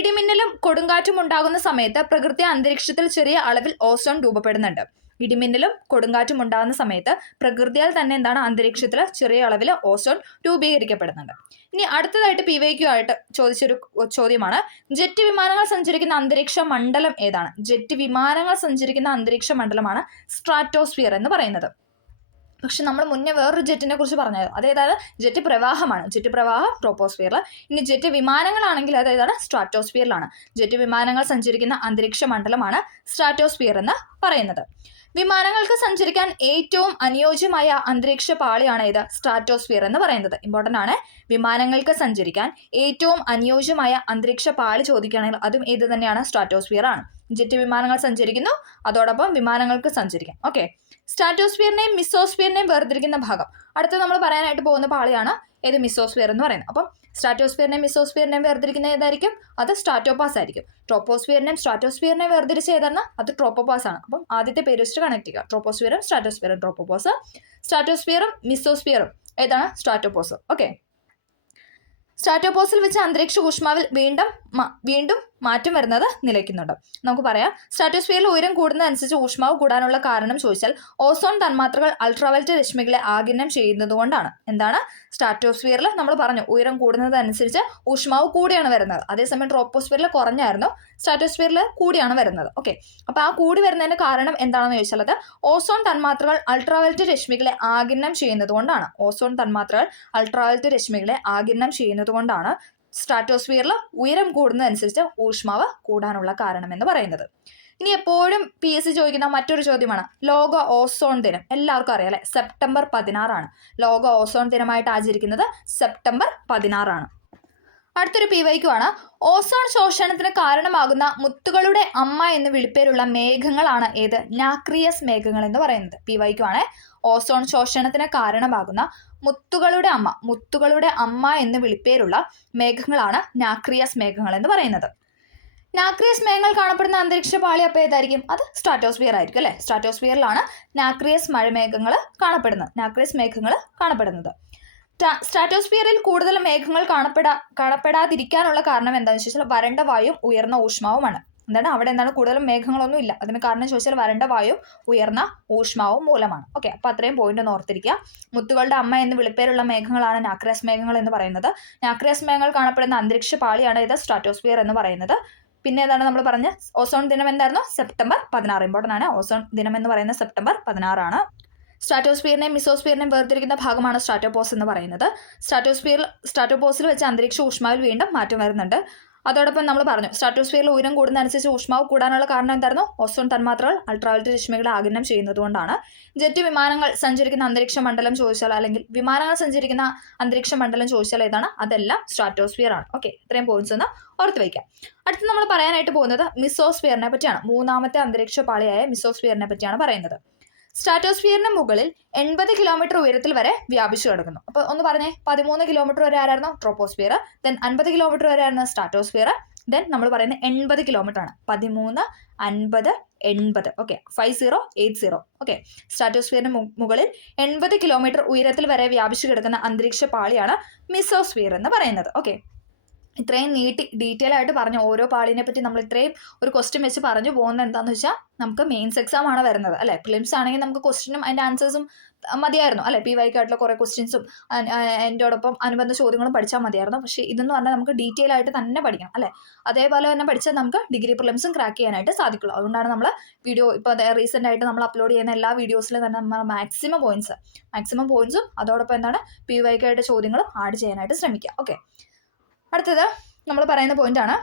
ഇടിമിന്നലും കൊടുങ്കാറ്റും ഉണ്ടാകുന്ന സമയത്ത് പ്രകൃതി അന്തരീക്ഷത്തിൽ ചെറിയ അളവിൽ ഓസോൺ രൂപപ്പെടുന്നുണ്ട്. ഇടിമിന്നലും കൊടുങ്കാറ്റും ഉണ്ടാകുന്ന സമയത്ത് പ്രകൃതിയാൽ തന്നെ എന്താണ്, അന്തരീക്ഷത്തിൽ ചെറിയ അളവിൽ ഓസോൺ രൂപീകരിക്കപ്പെടുന്നുണ്ട്. ഇനി അടുത്തതായിട്ട് PYQ ആയിട്ട് ചോദിച്ചൊരു ചോദ്യമാണ്, ജെറ്റ് വിമാനങ്ങൾ സഞ്ചരിക്കുന്ന അന്തരീക്ഷ മണ്ഡലം ഏതാണ്? ജെറ്റ് വിമാനങ്ങൾ സഞ്ചരിക്കുന്ന അന്തരീക്ഷ മണ്ഡലമാണ് സ്ട്രാറ്റോസ്ഫിയർ എന്ന് പറയുന്നത്. പക്ഷെ നമ്മൾ മുന്നേ വേറൊരു ജെറ്റിനെ കുറിച്ച് പറഞ്ഞത്, അതേതാണ്, ജെറ്റ് പ്രവാഹമാണ്. ജെറ്റ് പ്രവാഹം ട്രോപ്പോസ്ഫിയറിൽ. ഇനി ജെറ്റ് വിമാനങ്ങളാണെങ്കിൽ അതേതാണ്, സ്ട്രാറ്റോസ്ഫിയറിലാണ്. ജെറ്റ് വിമാനങ്ങൾ സഞ്ചരിക്കുന്ന അന്തരീക്ഷ മണ്ഡലമാണ് സ്ട്രാറ്റോസ്ഫിയർ എന്ന് പറയുന്നത്. വിമാനങ്ങൾക്ക് സഞ്ചരിക്കാൻ ഏറ്റവും അനുയോജ്യമായ അന്തരീക്ഷ പാളിയാണ് ഇത്, സ്ട്രാറ്റോസ്ഫിയർ എന്ന് പറയുന്നത്. ഇമ്പോർട്ടൻ്റ് ആണ്, വിമാനങ്ങൾക്ക് സഞ്ചരിക്കാൻ ഏറ്റവും അനുയോജ്യമായ അന്തരീക്ഷ പാളി ചോദിക്കുകയാണെങ്കിൽ അതും ഏത് തന്നെയാണ്, സ്ട്രാറ്റോസ്ഫിയർ ആണ്. ജെറ്റ് വിമാനങ്ങൾ സഞ്ചരിക്കുന്നു, അതോടൊപ്പം വിമാനങ്ങൾക്ക് സഞ്ചരിക്കാം. ഓക്കെ, സ്ട്രാറ്റോസ്ഫിയറിനെയും മിസോസ്ഫിയറിനെയും വേർതിരിക്കുന്ന ഭാഗം അടുത്ത് നമ്മൾ പറയാനായിട്ട് പോകുന്ന പാളിയാണ് ഏത്, മിസോസ്ഫിയർ എന്ന് പറയുന്നത്. അപ്പം സ്ട്രാറ്റോസ്ഫിയറിനെയും മിസോസ്ഫിയറിനെയും വേർതിരിക്കുന്ന ഏതായിരിക്കും, അത് സ്ട്രാറ്റോപാസ് ആയിരിക്കും. ട്രോപ്പോസ്ഫിയറിനെയും സ്ട്രാറ്റോസ്ഫിയറിനെയും വേർതിരിച്ച് ഏതാണ്, അത് ട്രോപ്പോപാസ് ആണ്. അപ്പം ആദ്യത്തെ പേര് വെച്ചിട്ട് കണക്ട് ചെയ്യുക, ട്രോപ്പോസ്ഫിയറും സ്ട്രാറ്റോസ്ഫിയറും ട്രോപ്പോപാസ്, സ്ട്രാറ്റോസ്ഫിയറും മിസോസ്ഫിയറും ഏതാണ്, സ്ട്രാറ്റോപോസ്. ഓക്കെ, സ്ട്രാറ്റോപോസിൽ വെച്ച് അന്തരീക്ഷ ഊഷ്മാവിൽ വീണ്ടും മാറ്റം വരുന്നത് നിലയ്ക്കുന്നുണ്ട്. നമുക്ക് പറയാം, സ്ട്രാറ്റോസ്ഫിയറിൽ ഉയരം കൂടുന്നതനുസരിച്ച് ഊഷ്മാവ് കൂടാനുള്ള കാരണം ചോദിച്ചാൽ ഓസോൺ തന്മാത്രകൾ അൾട്രാവയലറ്റ് രശ്മികളെ ആഗിരണം ചെയ്യുന്നത് കൊണ്ടാണ്. എന്താണ്, സ്ട്രാറ്റോസ്ഫിയറിൽ നമ്മൾ പറഞ്ഞു ഉയരം കൂടുന്നതനുസരിച്ച് ഊഷ്മാവ് കൂടിയാണ് വരുന്നത്. അതേസമയം ട്രോപ്പോസ്ഫിയറിൽ കുറഞ്ഞായിരുന്നു, സ്ട്രാറ്റോസ്ഫിയറിൽ കൂടിയാണ് വരുന്നത്. ഓക്കെ, അപ്പോൾ ആ കൂടി വരുന്നതിന് കാരണം എന്താണെന്ന് ചോദിച്ചാൽ അത് ഓസോൺ തന്മാത്രകൾ അൾട്രാവയലറ്റ് രശ്മികളെ ആഗിരണം ചെയ്യുന്നത് കൊണ്ടാണ്. ഓസോൺ തന്മാത്രകൾ അൾട്രാവയലറ്റ് രശ്മികളെ ആഗിരണം ചെയ്യുന്നത് കൊണ്ടാണ് സ്ട്രാറ്റോസ്ഫിയറിൽ ഉയരം കൂടുന്നതനുസരിച്ച് ഊഷ്മാവ് കൂടാനുള്ള കാരണം എന്ന് പറയുന്നത്. ഇനി എപ്പോഴും PSC ചോദിക്കുന്ന മറ്റൊരു ചോദ്യമാണ് ലോക ഓസോൺ ദിനം. എല്ലാവർക്കും അറിയാം അല്ലെ, സെപ്റ്റംബർ 16 ലോക ഓസോൺ ദിനമായിട്ട് ആചരിക്കുന്നത് സെപ്റ്റംബർ 16. അടുത്തൊരു PYQ ആണ്, ഓസോൺ ശോഷണത്തിന് കാരണമാകുന്ന മുത്തുകളുടെ അമ്മ എന്ന് വിളിപ്പേരുള്ള മേഘങ്ങളാണ് ഏത്, നാക്രിയസ് മേഘങ്ങൾ എന്ന് പറയുന്നത്. PYQ ആണ്, ഓസോൺ ശോഷണത്തിന് കാരണമാകുന്ന മുത്തുകളുടെ അമ്മ എന്ന് വിളിപ്പേരുള്ള മേഘങ്ങളാണ് നാക്രിയസ് മേഘങ്ങൾ എന്ന് പറയുന്നത്. നാക്രിയസ് മേഘങ്ങൾ കാണപ്പെടുന്ന അന്തരീക്ഷ പാളി അപ്പോൾ ഏതായിരിക്കും, അത് സ്ട്രാറ്റോസ്ഫിയർ ആയിരിക്കും അല്ലേ. സ്ട്രാറ്റോസ്ഫിയറിലാണ് നാക്രിയസ് മേഘങ്ങൾ കാണപ്പെടുന്നത്. സ്ട്രാറ്റോസ്ഫിയറിൽ കൂടുതൽ മേഘങ്ങൾ കാണപ്പെടാതിരിക്കാനുള്ള കാരണം എന്താണെന്ന് ചോദിച്ചാൽ വരണ്ട വായും ഉയർന്ന ഊഷ്മാവുമാണ്. എന്താണ്, അവിടെ എന്താണ്, കൂടുതലും മേഘങ്ങളൊന്നും ഇല്ല. അതിന് കാരണം ചോദിച്ചാൽ വരണ്ട വായും ഉയർന്ന ഊഷ്മാവും മൂലമാണ്. ഓക്കെ, അപ്പോൾ അത്രയും പോയിന്റ് ഒന്ന് ഓർത്തിരിക്കുക. മുത്തുകളുടെ അമ്മ എന്ന് വിളിപ്പേരുള്ള മേഘങ്ങളാണ് നാക്രിയസ് മേഘങ്ങൾ എന്ന് പറയുന്നത്. നാക്രിയസ് മേഘങ്ങൾ കാണപ്പെടുന്ന അന്തരീക്ഷ പാളിയാണ് ഇത് സ്ട്രാറ്റോസ്ഫിയർ എന്ന് പറയുന്നത്. പിന്നെ ഏതാണ് നമ്മൾ പറഞ്ഞ ഓസോൺ ദിനം എന്തായിരുന്നു, സെപ്റ്റംബർ 16. ഇമ്പോർട്ടൻ്റ് ആണ്, ഓസോൺ ദിനം എന്ന് പറയുന്നത് സെപ്റ്റംബർ 16. സ്ട്രാറ്റോസ്ഫിയറിനെയും മിസോസ്ഫിയറിനെയും വേർതിരിക്കുന്ന ഭാഗമാണ് സ്ട്രാറ്റോപോസ് എന്ന് പറയുന്നത്. സ്ട്രാറ്റോപോസിൽ വെച്ച് അന്തരീക്ഷ ഊഷ്മാവിൽ വീണ്ടും മാറ്റം വരുന്നുണ്ട്. അതോടൊപ്പം നമ്മൾ പറഞ്ഞു സ്ട്രാറ്റോസ്ഫിയറിൽ ഉയരം കൂടുന്നതനുസരിച്ച് ഊഷ്മാവ് കൂടാനുള്ള കാരണം എന്തായിരുന്നു, ഓസോൺ തന്മാത്രകൾ അൾട്രാവയലറ്റ് രശ്മികളെ ആഗിരണം ചെയ്യുന്നത് കൊണ്ടാണ്. ജെറ്റ് വിമാനങ്ങൾ സഞ്ചരിക്കുന്ന അന്തരീക്ഷ മണ്ഡലം ചോദിച്ചാൽ, അല്ലെങ്കിൽ വിമാനങ്ങൾ സഞ്ചരിക്കുന്ന അന്തരീക്ഷ മണ്ഡലം ചോദിച്ചാൽ ഏതാണ്, അതെല്ലാം സ്ട്രാറ്റോസ്ഫിയർ ആണ്. ഓക്കെ, ഇത്രയും പോയിന്റ്സ് ഒന്ന് ഓർത്ത് വയ്ക്കാം. അടുത്ത് നമ്മൾ പറയാനായിട്ട് പോകുന്നത് മിസോസ്ഫിയറിനെ പറ്റിയാണ്. മൂന്നാമത്തെ അന്തരീക്ഷ പാളിയായ മിസോസ്ഫിയറിനെ പറ്റിയാണ് പറയുന്നത്. സ്ട്രാറ്റോസ്ഫിയറിന് മുകളിൽ 80 കിലോമീറ്റർ ഉയരത്തിൽ വരെ വ്യാപിച്ചു കിടക്കുന്നു. അപ്പോൾ ഒന്ന് പറഞ്ഞേ, 13 കിലോമീറ്റർ വരെ ആരായിരുന്നു ട്രോപ്പോസ്ഫിയർ, ദെൻ 50 കിലോമീറ്റർ വരെ ആയിരുന്നു സ്ട്രാറ്റോസ്ഫിയർ, ദെൻ നമ്മൾ പറയുന്നത് 80 കിലോമീറ്റർ ആണ്. 13, 50, 80. ഓക്കെ, 5080. ഓക്കെ, സ്ട്രാറ്റോസ്ഫിയറിന് മുകളിൽ 80 കിലോമീറ്റർ ഉയരത്തിൽ വരെ വ്യാപിച്ചു കിടക്കുന്ന അന്തരീക്ഷ പാളിയാണ് മിസോസ്ഫിയർ എന്ന് പറയുന്നത്. ഓക്കെ, ഇത്രയും ഡീറ്റെയിൽ ആയിട്ട് പറഞ്ഞ ഓരോ പാളിനെ പറ്റി നമ്മൾ ഇത്രയും ഒരു ക്വസ്റ്റ്യൻ വെച്ച് പറഞ്ഞു പോകുന്നത് എന്താണെന്ന് വെച്ചാൽ നമുക്ക് മെയിൻസ് എക്സാം ആണ് വരുന്നത് അല്ലേ. പ്രിലിംസ് ആണെങ്കിൽ നമുക്ക് ക്വസ്റ്റ്യനും അതിൻ്റെ ആൻസേഴ്സും മതിയായിരുന്നു അല്ലേ. PY ആയിട്ടുള്ള കുറേ ക്വസ്റ്റ്യൻസും അതിൻ്റെയോടൊപ്പം അനുബന്ധ ചോദ്യങ്ങളും പഠിച്ചാൽ മതിയായിരുന്നു. പക്ഷേ ഇതെന്ന് പറഞ്ഞാൽ നമുക്ക് ഡീറ്റെയിൽ ആയിട്ട് തന്നെ പഠിക്കണം അല്ലേ. അതേപോലെ തന്നെ പഠിച്ചാൽ നമുക്ക് ഡിഗ്രി പ്രിലിംസും ക്രാക്ക് ചെയ്യാനായിട്ട് സാധിക്കുള്ളൂ. അതുകൊണ്ടാണ് നമ്മൾ വീഡിയോ ഇപ്പോൾ റീസെൻ്റ് ആയിട്ട് നമ്മൾ അപ്ലോഡ് ചെയ്യുന്ന എല്ലാ വീഡിയോസിലും തന്നെ നമ്മൾ മാക്സിമം പോയിന്റ്സും അതോടൊപ്പം എന്താണ് PY ആയിട്ട് ചോദ്യങ്ങളും ആഡ് ചെയ്യാനായിട്ട് ശ്രമിക്കുക. ഓക്കെ, അടുത്തത് നമ്മൾ പറയുന്ന പോയിന്റാണ്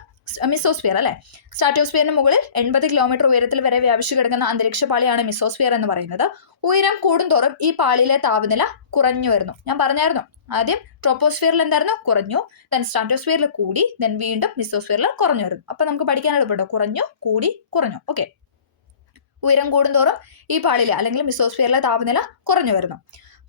മിസോസ്ഫിയർ അല്ലേ. സ്ട്രാറ്റോസ്ഫിയറിന് മുകളിൽ 80 കിലോമീറ്റർ ഉയരത്തിൽ വരെ വ്യാപിച്ചു കിടക്കുന്ന അന്തരീക്ഷ പാളിയാണ് മിസോസ്ഫിയർ എന്ന് പറയുന്നത്. ഉയരം കൂടുന്തോറും ഈ പാളിയിലെ താപനില കുറഞ്ഞു വരുന്നു. ഞാൻ പറഞ്ഞായിരുന്നു ആദ്യം ട്രോപ്പോസ്ഫിയറിൽ എന്തായിരുന്നു, കുറഞ്ഞു. ദെൻ സ്ട്രാറ്റോസ്ഫിയറിൽ കൂടി, ദെൻ വീണ്ടും മിസോസ്ഫിയറിൽ കുറഞ്ഞു വരുന്നു. അപ്പം നമുക്ക് പഠിക്കാൻ എളുപ്പമുണ്ടോ, കുറഞ്ഞു കൂടി കുറഞ്ഞു. ഓക്കെ, ഉയരം കൂടുന്തോറും ഈ പാളിയിലെ അല്ലെങ്കിൽ മിസോസ്ഫിയറിലെ താപനില കുറഞ്ഞു വരുന്നു.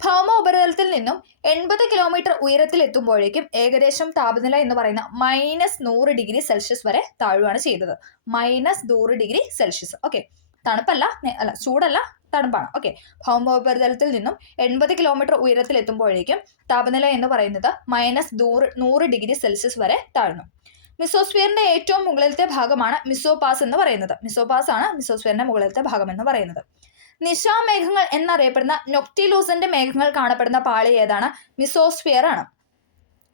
ഭൗമ ഉപരിതലത്തിൽ നിന്നും 80 കിലോമീറ്റർ ഉയരത്തിൽ എത്തുമ്പോഴേക്കും ഏകദേശം താപനില എന്ന് പറയുന്ന -100 ഡിഗ്രി സെൽഷ്യസ് വരെ താഴുകയാണ് ചെയ്തത്. -100 ഡിഗ്രി സെൽഷ്യസ്. ഓക്കെ, തണുപ്പല്ല, ചൂടല്ല, തണുപ്പാണ്. ഓക്കെ, ഭൗമ ഉപരിതലത്തിൽ നിന്നും 80 കിലോമീറ്റർ ഉയരത്തിൽ എത്തുമ്പോഴേക്കും താപനില എന്ന് പറയുന്നത് -100 ഡിഗ്രി സെൽഷ്യസ് വരെ താഴ്ന്നു. മിസോസ്ഫിയറിന്റെ ഏറ്റവും മുകളിലത്തെ ഭാഗമാണ് മിസോപാസ് എന്ന് പറയുന്നത്. മിസോപാസ് ആണ് മിസോസ്ഫിയറിന്റെ മുകളിലത്തെ ഭാഗം എന്ന് പറയുന്നത്. നിശാമേഘങ്ങൾ എന്നറിയപ്പെടുന്ന നൊക്ടിലൂസന്റെ മേഘങ്ങൾ കാണപ്പെടുന്ന പാളി ഏതാണ്, മിസോസ്ഫിയർ ആണ്.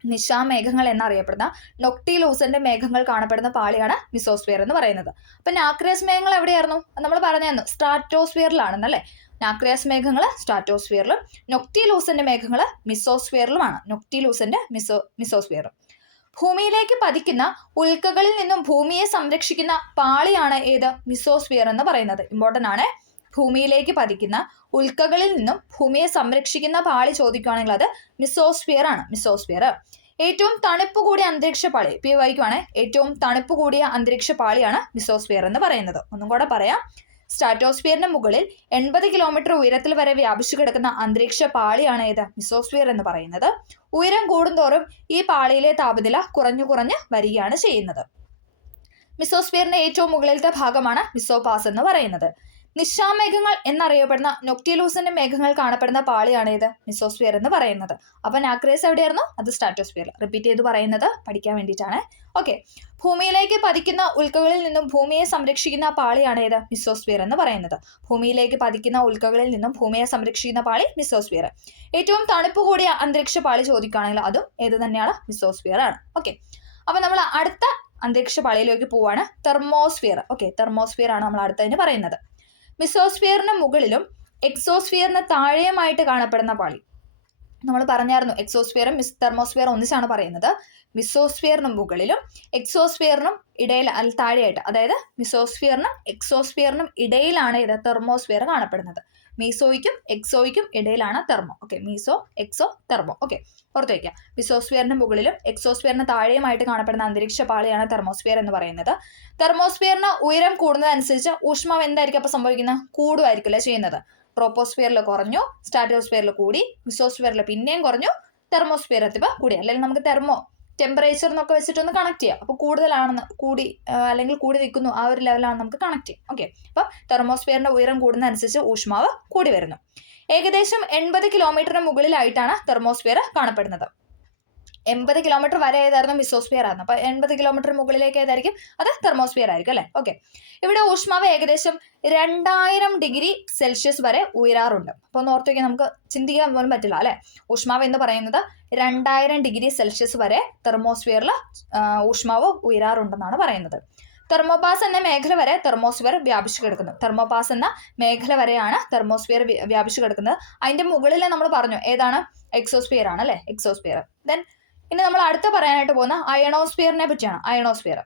നിശാമേഘങ്ങൾ എന്നറിയപ്പെടുന്ന നൊക്ടിലൂസന്റെ മേഘങ്ങൾ കാണപ്പെടുന്ന പാളിയാണ് മിസോസ്ഫിയർ എന്ന് പറയുന്നത്. അപ്പൊ നാക്രിയസ് മേഘങ്ങൾ എവിടെയായിരുന്നു, നമ്മൾ പറഞ്ഞായിരുന്നു സ്ട്രാറ്റോസ്ഫിയറിലാണെന്നല്ലേ. നാക്രിയസ് മേഘങ്ങൾ സ്ട്രാറ്റോസ്ഫിയറിലും നൊക്ടിലൂസന്റെ മേഘങ്ങൾ മിസോസ്ഫിയറിലുമാണ്. നൊക്ടിലൂസന്റെ മിസോസ്ഫിയറും. ഭൂമിയിലേക്ക് പതിക്കുന്ന ഉൽക്കകളിൽ നിന്നും ഭൂമിയെ സംരക്ഷിക്കുന്ന പാളിയാണ് ഏത്, മിസോസ്ഫിയർ എന്ന് പറയുന്നത്. ഇമ്പോർട്ടൻ്റ് ആണ്. ഭൂമിയിലേക്ക് പതിക്കുന്ന ഉൽക്കകളിൽ നിന്നും ഭൂമിയെ സംരക്ഷിക്കുന്ന പാളി ചോദിക്കുകയാണെങ്കിൽ അത് മിസോസ്ഫിയർ ആണ്. മിസോസ്ഫിയർ ഏറ്റവും തണുപ്പ് കൂടിയ അന്തരീക്ഷ പാളി, PYക്കുമാണ്. ഏറ്റവും തണുപ്പ് കൂടിയ അന്തരീക്ഷ പാളിയാണ് മിസോസ്ഫിയർ എന്ന് പറയുന്നത്. ഒന്നും കൂടെ പറയാം. സ്ട്രാറ്റോസ്ഫിയറിന് മുകളിൽ 80 കിലോമീറ്റർ ഉയരത്തിൽ വരെ വ്യാപിച്ചു കിടക്കുന്ന അന്തരീക്ഷ പാളിയാണ് ഏത്, മിസോസ്ഫിയർ എന്ന് പറയുന്നത്. ഉയരം കൂടുന്തോറും ഈ പാളിയിലെ താപനില കുറഞ്ഞു വരികയാണ് ചെയ്യുന്നത്. മിസോസ്ഫിയറിന്റെ ഏറ്റവും മുകളിലത്തെ ഭാഗമാണ് മിസോപാസ് എന്ന് പറയുന്നത്. നിശാമേഘങ്ങൾ എന്നറിയപ്പെടുന്ന നൊക്ടിലൂസന്റെ മേഘങ്ങൾ കാണപ്പെടുന്ന പാളിയാണ് ഏത്, മിസോസ്ഫിയർ എന്ന് പറയുന്നത്. അപ്പൊ നാക്രിയസ് എവിടെയായിരുന്നു, അത് സ്ട്രാറ്റോസ്ഫിയർ. റിപ്പീറ്റ് ചെയ്ത് പറയുന്നത് പഠിക്കാൻ വേണ്ടിയിട്ടാണ്. ഓക്കെ, ഭൂമിയിലേക്ക് പതിക്കുന്ന ഉൽക്കകളിൽ നിന്നും ഭൂമിയെ സംരക്ഷിക്കുന്ന പാളിയാണ് ഏത്, മിസോസ്ഫിയർ എന്ന് പറയുന്നത്. ഭൂമിയിലേക്ക് പതിക്കുന്ന ഉൽക്കകളിൽ നിന്നും ഭൂമിയെ സംരക്ഷിക്കുന്ന പാളി മിസോസ്ഫിയർ. ഏറ്റവും തണുപ്പ് കൂടിയ അന്തരീക്ഷ പാളി ചോദിക്കുകയാണെങ്കിൽ അതും ഏത് തന്നെയാണ്, മിസോസ്ഫിയർ ആണ്. ഓക്കെ, അപ്പൊ നമ്മൾ അടുത്ത അന്തരീക്ഷ പാളിയിലേക്ക് പോവാണ്, തെർമോസ്ഫിയർ. ഓക്കെ, തെർമോസ്ഫിയർ ആണ് നമ്മൾ അടുത്തതിന് പറയുന്നത്. മിസോസ്ഫിയറിന് മുകളിലും എക്സോസ്ഫിയറിന് താഴെയുമായിട്ട് കാണപ്പെടുന്ന പാളി. നമ്മൾ പറഞ്ഞായിരുന്നു എക്സോസ്ഫിയറും തെർമോസ്ഫിയർ ഒന്നിച്ചാണ് പറയുന്നത്. മിസോസ്ഫിയറിനും മുകളിലും എക്സോസ്ഫിയറിനും താഴെയായിട്ട്, അതായത് മിസോസ്ഫിയറിനും എക്സോസ്ഫിയറിനും ഇടയിലാണ് ഇത് തെർമോസ്ഫിയർ കാണപ്പെടുന്നത്. മീസോയ്ക്കും എക്സോയ്ക്കും ഇടയിലാണ് തെർമോ. ഓക്കെ, മീസോ, എക്സോ, തെർമോ. ഓക്കെ, ഓർത്ത് വയ്ക്കുക. മിസോസ്ഫിയറിന് മുകളിലും എക്സോസ്ഫിയറിന് താഴെയുമായിട്ട് കാണപ്പെടുന്ന അന്തരീക്ഷ പാളിയാണ് തെർമോസ്ഫിയർ എന്ന് പറയുന്നത്. തെർമോസ്ഫിയറിന് ഉയരം കൂടുന്നതനുസരിച്ച് ഊഷ്മാവ് എന്തായിരിക്കും അപ്പോൾ സംഭവിക്കുന്നത്, കൂടുമായിരിക്കില്ല ചെയ്യുന്നത്. ട്രോപ്പോസ്ഫിയറിൽ കുറഞ്ഞു, സ്ട്രാറ്റോസ്ഫിയറിൽ കൂടി, മിസോസ്ഫിയറിൽ പിന്നെയും കുറഞ്ഞു, തെർമോസ്ഫിയർ എത്തിയപ്പോൾ കൂടി. അല്ലെങ്കിൽ നമുക്ക് ടെമ്പറേച്ചർ എന്നൊക്കെ വെച്ചിട്ടൊന്ന് കണക്ട് ചെയ്യാം. അപ്പോൾ കൂടുതലാണെന്ന് അല്ലെങ്കിൽ കൂടി നിൽക്കുന്നു ആ ഒരു ലെവലാണ് നമുക്ക് കണക്ട് ചെയ്യാം. ഓക്കെ, അപ്പം തെർമോസ്ഫിയറിന്റെ ഉയരം കൂടുന്നതനുസരിച്ച് ഊഷ്മാവ് കൂടി വരുന്നു. ഏകദേശം 80 കിലോമീറ്ററിന് മുകളിലായിട്ടാണ് തെർമോസ്ഫിയർ കാണപ്പെടുന്നത്. 80 കിലോമീറ്റർ വരെ ഏതായിരുന്നു, മിസോസ്ഫിയർ ആയിരുന്നു. അപ്പൊ 80 കിലോമീറ്റർ മുകളിലേക്ക് ഏതായിരിക്കും, അത് തെർമോസ്ഫിയർ ആയിരിക്കും അല്ലെ. ഓക്കെ, ഇവിടെ ഊഷ്മാവ് ഏകദേശം 2000 ഡിഗ്രി സെൽഷ്യസ് വരെ ഉയരാറുണ്ട്. അപ്പോൾ ഒന്ന് ഓർത്ത് വയ്ക്കാൻ, നമുക്ക് ചിന്തിക്കാൻ പോലും പറ്റില്ല അല്ലെ. ഊഷ്മാവ് എന്ന് പറയുന്നത് 2000 ഡിഗ്രി സെൽഷ്യസ് വരെ തെർമോസ്ഫിയറിൽ ഊഷ്മാവ് ഉയരാറുണ്ടെന്നാണ് പറയുന്നത്. തെർമോപാസ് എന്ന മേഖല വരെ തെർമോസ്ഫിയർ വ്യാപിച്ചു കിടക്കുന്നു. തെർമോപാസ് എന്ന മേഖല വരെയാണ് തെർമോസ്ഫിയർ വ്യാപിച്ചു കിടക്കുന്നത്. അതിന്റെ മുകളിൽ നമ്മൾ പറഞ്ഞു ഏതാണ്, എക്സോസ്ഫിയർ ആണ് അല്ലെ, എക്സോസ്ഫിയർ. ദെൻ ഇനി നമ്മൾ അടുത്ത പറയാനായിട്ട് പോകുന്ന അയണോസ്ഫിയറിനെ പറ്റിയാണ്. അയണോസ്ഫിയർ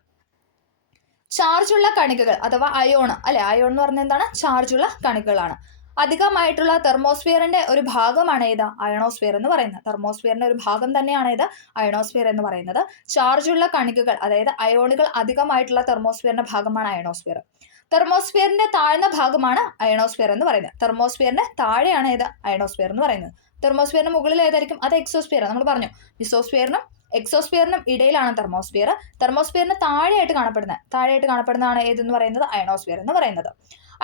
ചാർജുള്ള കണികകൾ അഥവാ അയോൺ അല്ലെ. അയോൺ എന്ന് പറഞ്ഞാൽ എന്താണ്, ചാർജുള്ള കണികകളാണ്. അധികമായിട്ടുള്ള തെർമോസ്ഫിയറിന്റെ ഒരു ഭാഗമാണ് ഏത്, അയണോസ്ഫിയർ എന്ന് പറയുന്നത്. തെർമോസ്ഫിയറിന്റെ ഒരു ഭാഗം തന്നെയാണ് ഇത് അയണോസ്ഫിയർ എന്ന് പറയുന്നത്. ചാർജുള്ള കണികകൾ അതായത് അയോണുകൾ അധികമായിട്ടുള്ള തെർമോസ്ഫിയറിന്റെ ഭാഗമാണ് അയണോസ്ഫിയർ. തെർമോസ്ഫിയറിന്റെ താഴ്ന്ന ഭാഗമാണ് അയണോസ്ഫിയർ എന്ന് പറയുന്നത്. തെർമോസ്ഫിയറിന്റെ താഴെയാണ് ഏത്, അയണോസ്ഫിയർ എന്ന് പറയുന്നത്. തെർമോസ്ഫിയറിന് മുകളിൽ ഏതായിരിക്കും, അത് എക്സോസ്ഫിയർ. നമ്മൾ പറഞ്ഞു മിസോസ്ഫിയറിനും എക്സോസ്ഫിയറിനും ഇടയിലാണ് തെർമോസ്ഫിയർ. തെർമോസ്ഫിയറിന് താഴെയായിട്ട് കാണപ്പെടുന്നതാണ് ഏതെന്ന് പറയുന്നത് അയണോസ്ഫിയർ എന്ന് പറയുന്നത്.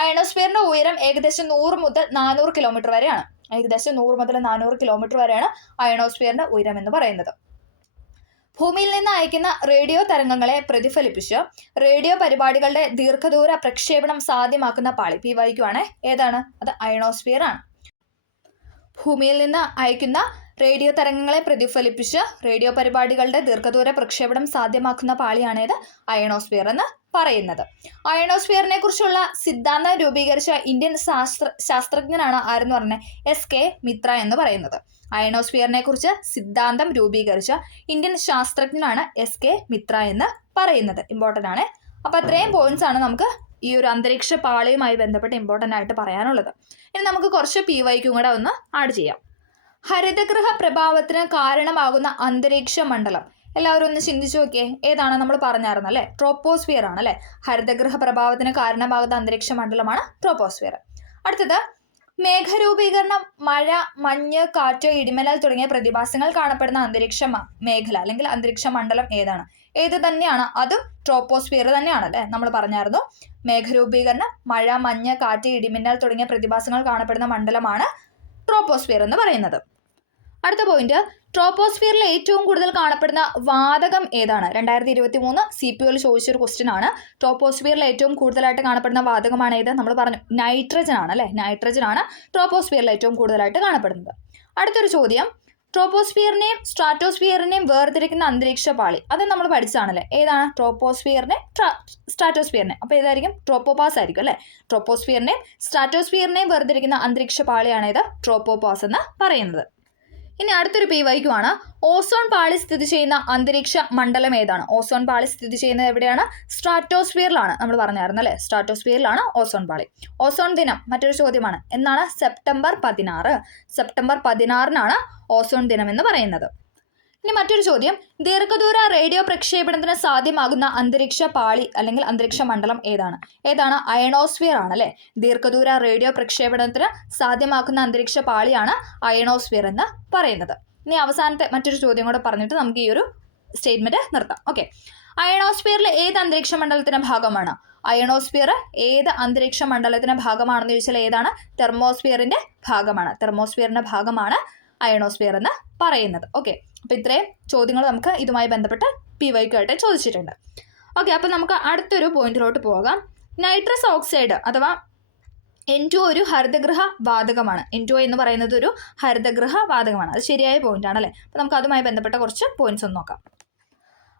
അയണോസ്ഫിയറിന്റെ ഉയരം ഏകദേശം 100 മുതൽ 400 കിലോമീറ്റർ വരെയാണ്. ഏകദേശം 100 മുതൽ 400 കിലോമീറ്റർ വരെയാണ് അയണോസ്ഫിയറിന്റെ ഉയരം എന്ന് പറയുന്നത്. ഭൂമിയിൽ നിന്ന് അയക്കുന്ന റേഡിയോ തരംഗങ്ങളെ പ്രതിഫലിപ്പിച്ച് റേഡിയോ പരിപാടികളുടെ ദീർഘദൂര പ്രക്ഷേപണം സാധ്യമാക്കുന്ന പാളി PYQ ആണ്. ഏതാണ്? അത് അയണോസ്ഫിയർ ആണ്. ഭൂമിയിൽ നിന്ന് അയക്കുന്ന റേഡിയോ തരംഗങ്ങളെ പ്രതിഫലിപ്പിച്ച് റേഡിയോ പരിപാടികളുടെ ദീർഘദൂര പ്രക്ഷേപണം സാധ്യമാക്കുന്ന പാളിയാണേത് അയണോസ്ഫിയർ എന്ന് പറയുന്നത്. അയണോസ്ഫിയറിനെ കുറിച്ചുള്ള സിദ്ധാന്തം രൂപീകരിച്ച ഇന്ത്യൻ ശാസ്ത്രജ്ഞനാണ് ആരെന്ന് പറഞ്ഞത്? SK മിത്ര എന്ന് പറയുന്നത്. അയണോസ്ഫിയറിനെ കുറിച്ച് സിദ്ധാന്തം രൂപീകരിച്ച ഇന്ത്യൻ ശാസ്ത്രജ്ഞനാണ് SK മിത്ര എന്ന് പറയുന്നത്. ഇമ്പോർട്ടൻ്റ് ആണ്. അപ്പോൾ അത്രയും പോയിന്റ്സ് ആണ് നമുക്ക് ഈ ഒരു അന്തരീക്ഷ പാളിയുമായി ബന്ധപ്പെട്ട് ഇമ്പോർട്ടൻ്റ് ആയിട്ട് പറയാനുള്ളത്. ഇനി നമുക്ക് കുറച്ച് PYQ കൂടെ ഒന്ന് ആഡ് ചെയ്യാം. ഹരിതഗൃഹ പ്രഭാവത്തിന് കാരണമാകുന്ന അന്തരീക്ഷ മണ്ഡലം എല്ലാവരും ഒന്ന് ചിന്തിച്ചു നോക്കിയേ. ഏതാണ്? നമ്മൾ പറഞ്ഞായിരുന്നു അല്ലേ, ട്രോപ്പോസ്ഫിയർ ആണ് അല്ലേ. ഹരിതഗൃഹ പ്രഭാവത്തിന് കാരണമാകുന്ന അന്തരീക്ഷ മണ്ഡലമാണ് ട്രോപ്പോസ്ഫിയർ. അടുത്തത് മേഘരൂപീകരണം, മഴ, മഞ്ഞ്, കാറ്റ്, ഇടിമിന്നൽ തുടങ്ങിയ പ്രതിഭാസങ്ങൾ കാണപ്പെടുന്ന അന്തരീക്ഷ മേഖല അല്ലെങ്കിൽ അന്തരീക്ഷ മണ്ഡലം ഏതാണ്? ഏത് തന്നെയാണ്? അതും ട്രോപ്പോസ്ഫിയർ തന്നെയാണ് അല്ലേ. നമ്മൾ പറഞ്ഞായിരുന്നു മേഘരൂപീകരണം, മഴ, മഞ്ഞ്, കാറ്റ്, ഇടിമിന്നൽ തുടങ്ങിയ പ്രതിഭാസങ്ങൾ കാണപ്പെടുന്ന മണ്ഡലമാണ് ട്രോപ്പോസ്ഫിയർ എന്ന് പറയുന്നത്. അടുത്ത പോയിന്റ്, ട്രോപ്പോസ്ഫിയറിൽ ഏറ്റവും കൂടുതൽ കാണപ്പെടുന്ന വാതകം ഏതാണ്? 2023 CPOയിൽ ചോദിച്ചൊരു ക്വസ്റ്റ്യൻ ആണ്. ട്രോപ്പോസ്ഫിയറിൽ ഏറ്റവും കൂടുതലായിട്ട് കാണപ്പെടുന്ന വാതകമാണ് ഏത്? നമ്മൾ പറഞ്ഞു നൈട്രജൻ ആണ് അല്ലേ. നൈട്രജൻ ആണ് ട്രോപ്പോസ്ഫിയറിൽ ഏറ്റവും കൂടുതലായിട്ട് കാണപ്പെടുന്നത്. അടുത്തൊരു ചോദ്യം, ട്രോപ്പോസ്ഫിയറിനെയും സ്ട്രാറ്റോസ്ഫിയറിനെയും വേർതിരിക്കുന്ന അന്തരീക്ഷ പാളി അത് നമ്മൾ പഠിച്ചതാണല്ലേ. ഏതാണ്? ട്രോപ്പോസ്ഫിയറിനെ സ്ട്രാറ്റോസ്ഫിയറിനെ. അപ്പോൾ ഏതായിരിക്കും? ട്രോപ്പോപാസ് ആയിരിക്കും അല്ലേ. ട്രോപ്പോസ്ഫിയറിനെയും സ്ട്രാറ്റോസ്ഫിയറിനെയും വേർതിരിക്കുന്ന അന്തരീക്ഷ പാളിയാണ് ഇത് ട്രോപ്പോപാസ് എന്ന് പറയുന്നത്. ഇനി അടുത്തൊരു PYQ ആണ്, ഓസോൺ പാളി സ്ഥിതി ചെയ്യുന്ന അന്തരീക്ഷ മണ്ഡലം ഏതാണ്? ഓസോൺ പാളി സ്ഥിതി ചെയ്യുന്നത് എവിടെയാണ്? സ്ട്രാറ്റോസ്ഫിയറിലാണ്. നമ്മൾ പറഞ്ഞായിരുന്നു അല്ലേ, സ്ട്രാറ്റോസ്ഫിയറിലാണ് ഓസോൺ പാളി. ഓസോൺ ദിനം മറ്റൊരു ചോദ്യമാണ്. എന്നാണ്? സെപ്റ്റംബർ 16. സെപ്റ്റംബർ 16 ഓസോൺ ദിനം എന്ന് പറയുന്നത്. ഇനി മറ്റൊരു ചോദ്യം, ദീർഘദൂര റേഡിയോ പ്രക്ഷേപണത്തിന് സാധ്യമാകുന്ന അന്തരീക്ഷ പാളി അല്ലെങ്കിൽ അന്തരീക്ഷ മണ്ഡലം ഏതാണ്? ഏതാണ്? അയണോസ്ഫിയർ ആണ് അല്ലേ. ദീർഘദൂര റേഡിയോ പ്രക്ഷേപണത്തിന് സാധ്യമാക്കുന്ന അന്തരീക്ഷ പാളിയാണ് അയണോസ്ഫിയർ എന്ന് പറയുന്നത്. ഇനി അവസാനത്തെ മറ്റൊരു ചോദ്യം കൂടെ പറഞ്ഞിട്ട് നമുക്ക് ഈ ഒരു സ്റ്റേറ്റ്മെന്റ് നിർത്താം. ഓക്കെ, അയണോസ്ഫിയറിൽ ഏത് അന്തരീക്ഷ മണ്ഡലത്തിന്റെ ഭാഗമാണ്? അയണോസ്ഫിയർ ഏത് അന്തരീക്ഷ മണ്ഡലത്തിന്റെ ഭാഗമാണെന്ന് ചോദിച്ചാൽ ഏതാണ്? തെർമോസ്ഫിയറിന്റെ ഭാഗമാണ്. തെർമോസ്ഫിയറിന്റെ ഭാഗമാണ് അയണോസ്ഫിയർ എന്ന് പറയുന്നത്. ഓക്കെ, അപ്പോൾ ഇത്രയും ചോദ്യങ്ങൾ നമുക്ക് ഇതുമായി ബന്ധപ്പെട്ട് PYQ ആയിട്ട് ചോദിച്ചിട്ടുണ്ട്. ഓക്കെ, അപ്പോൾ നമുക്ക് അടുത്തൊരു പോയിന്റിലോട്ട് പോകാം. നൈട്രസ് ഓക്സൈഡ് അഥവാ N2 ഒരു ഹരിതഗൃഹ വാതകമാണ്. N2 എന്ന് പറയുന്നത് ഒരു ഹരിതഗൃഹ വാതകമാണ്. അത് ശരിയായ പോയിന്റ് ആണല്ലേ. അപ്പോൾ നമുക്ക് അതുമായി ബന്ധപ്പെട്ട കുറച്ച് പോയിന്റ്സ് ഒന്ന് നോക്കാം.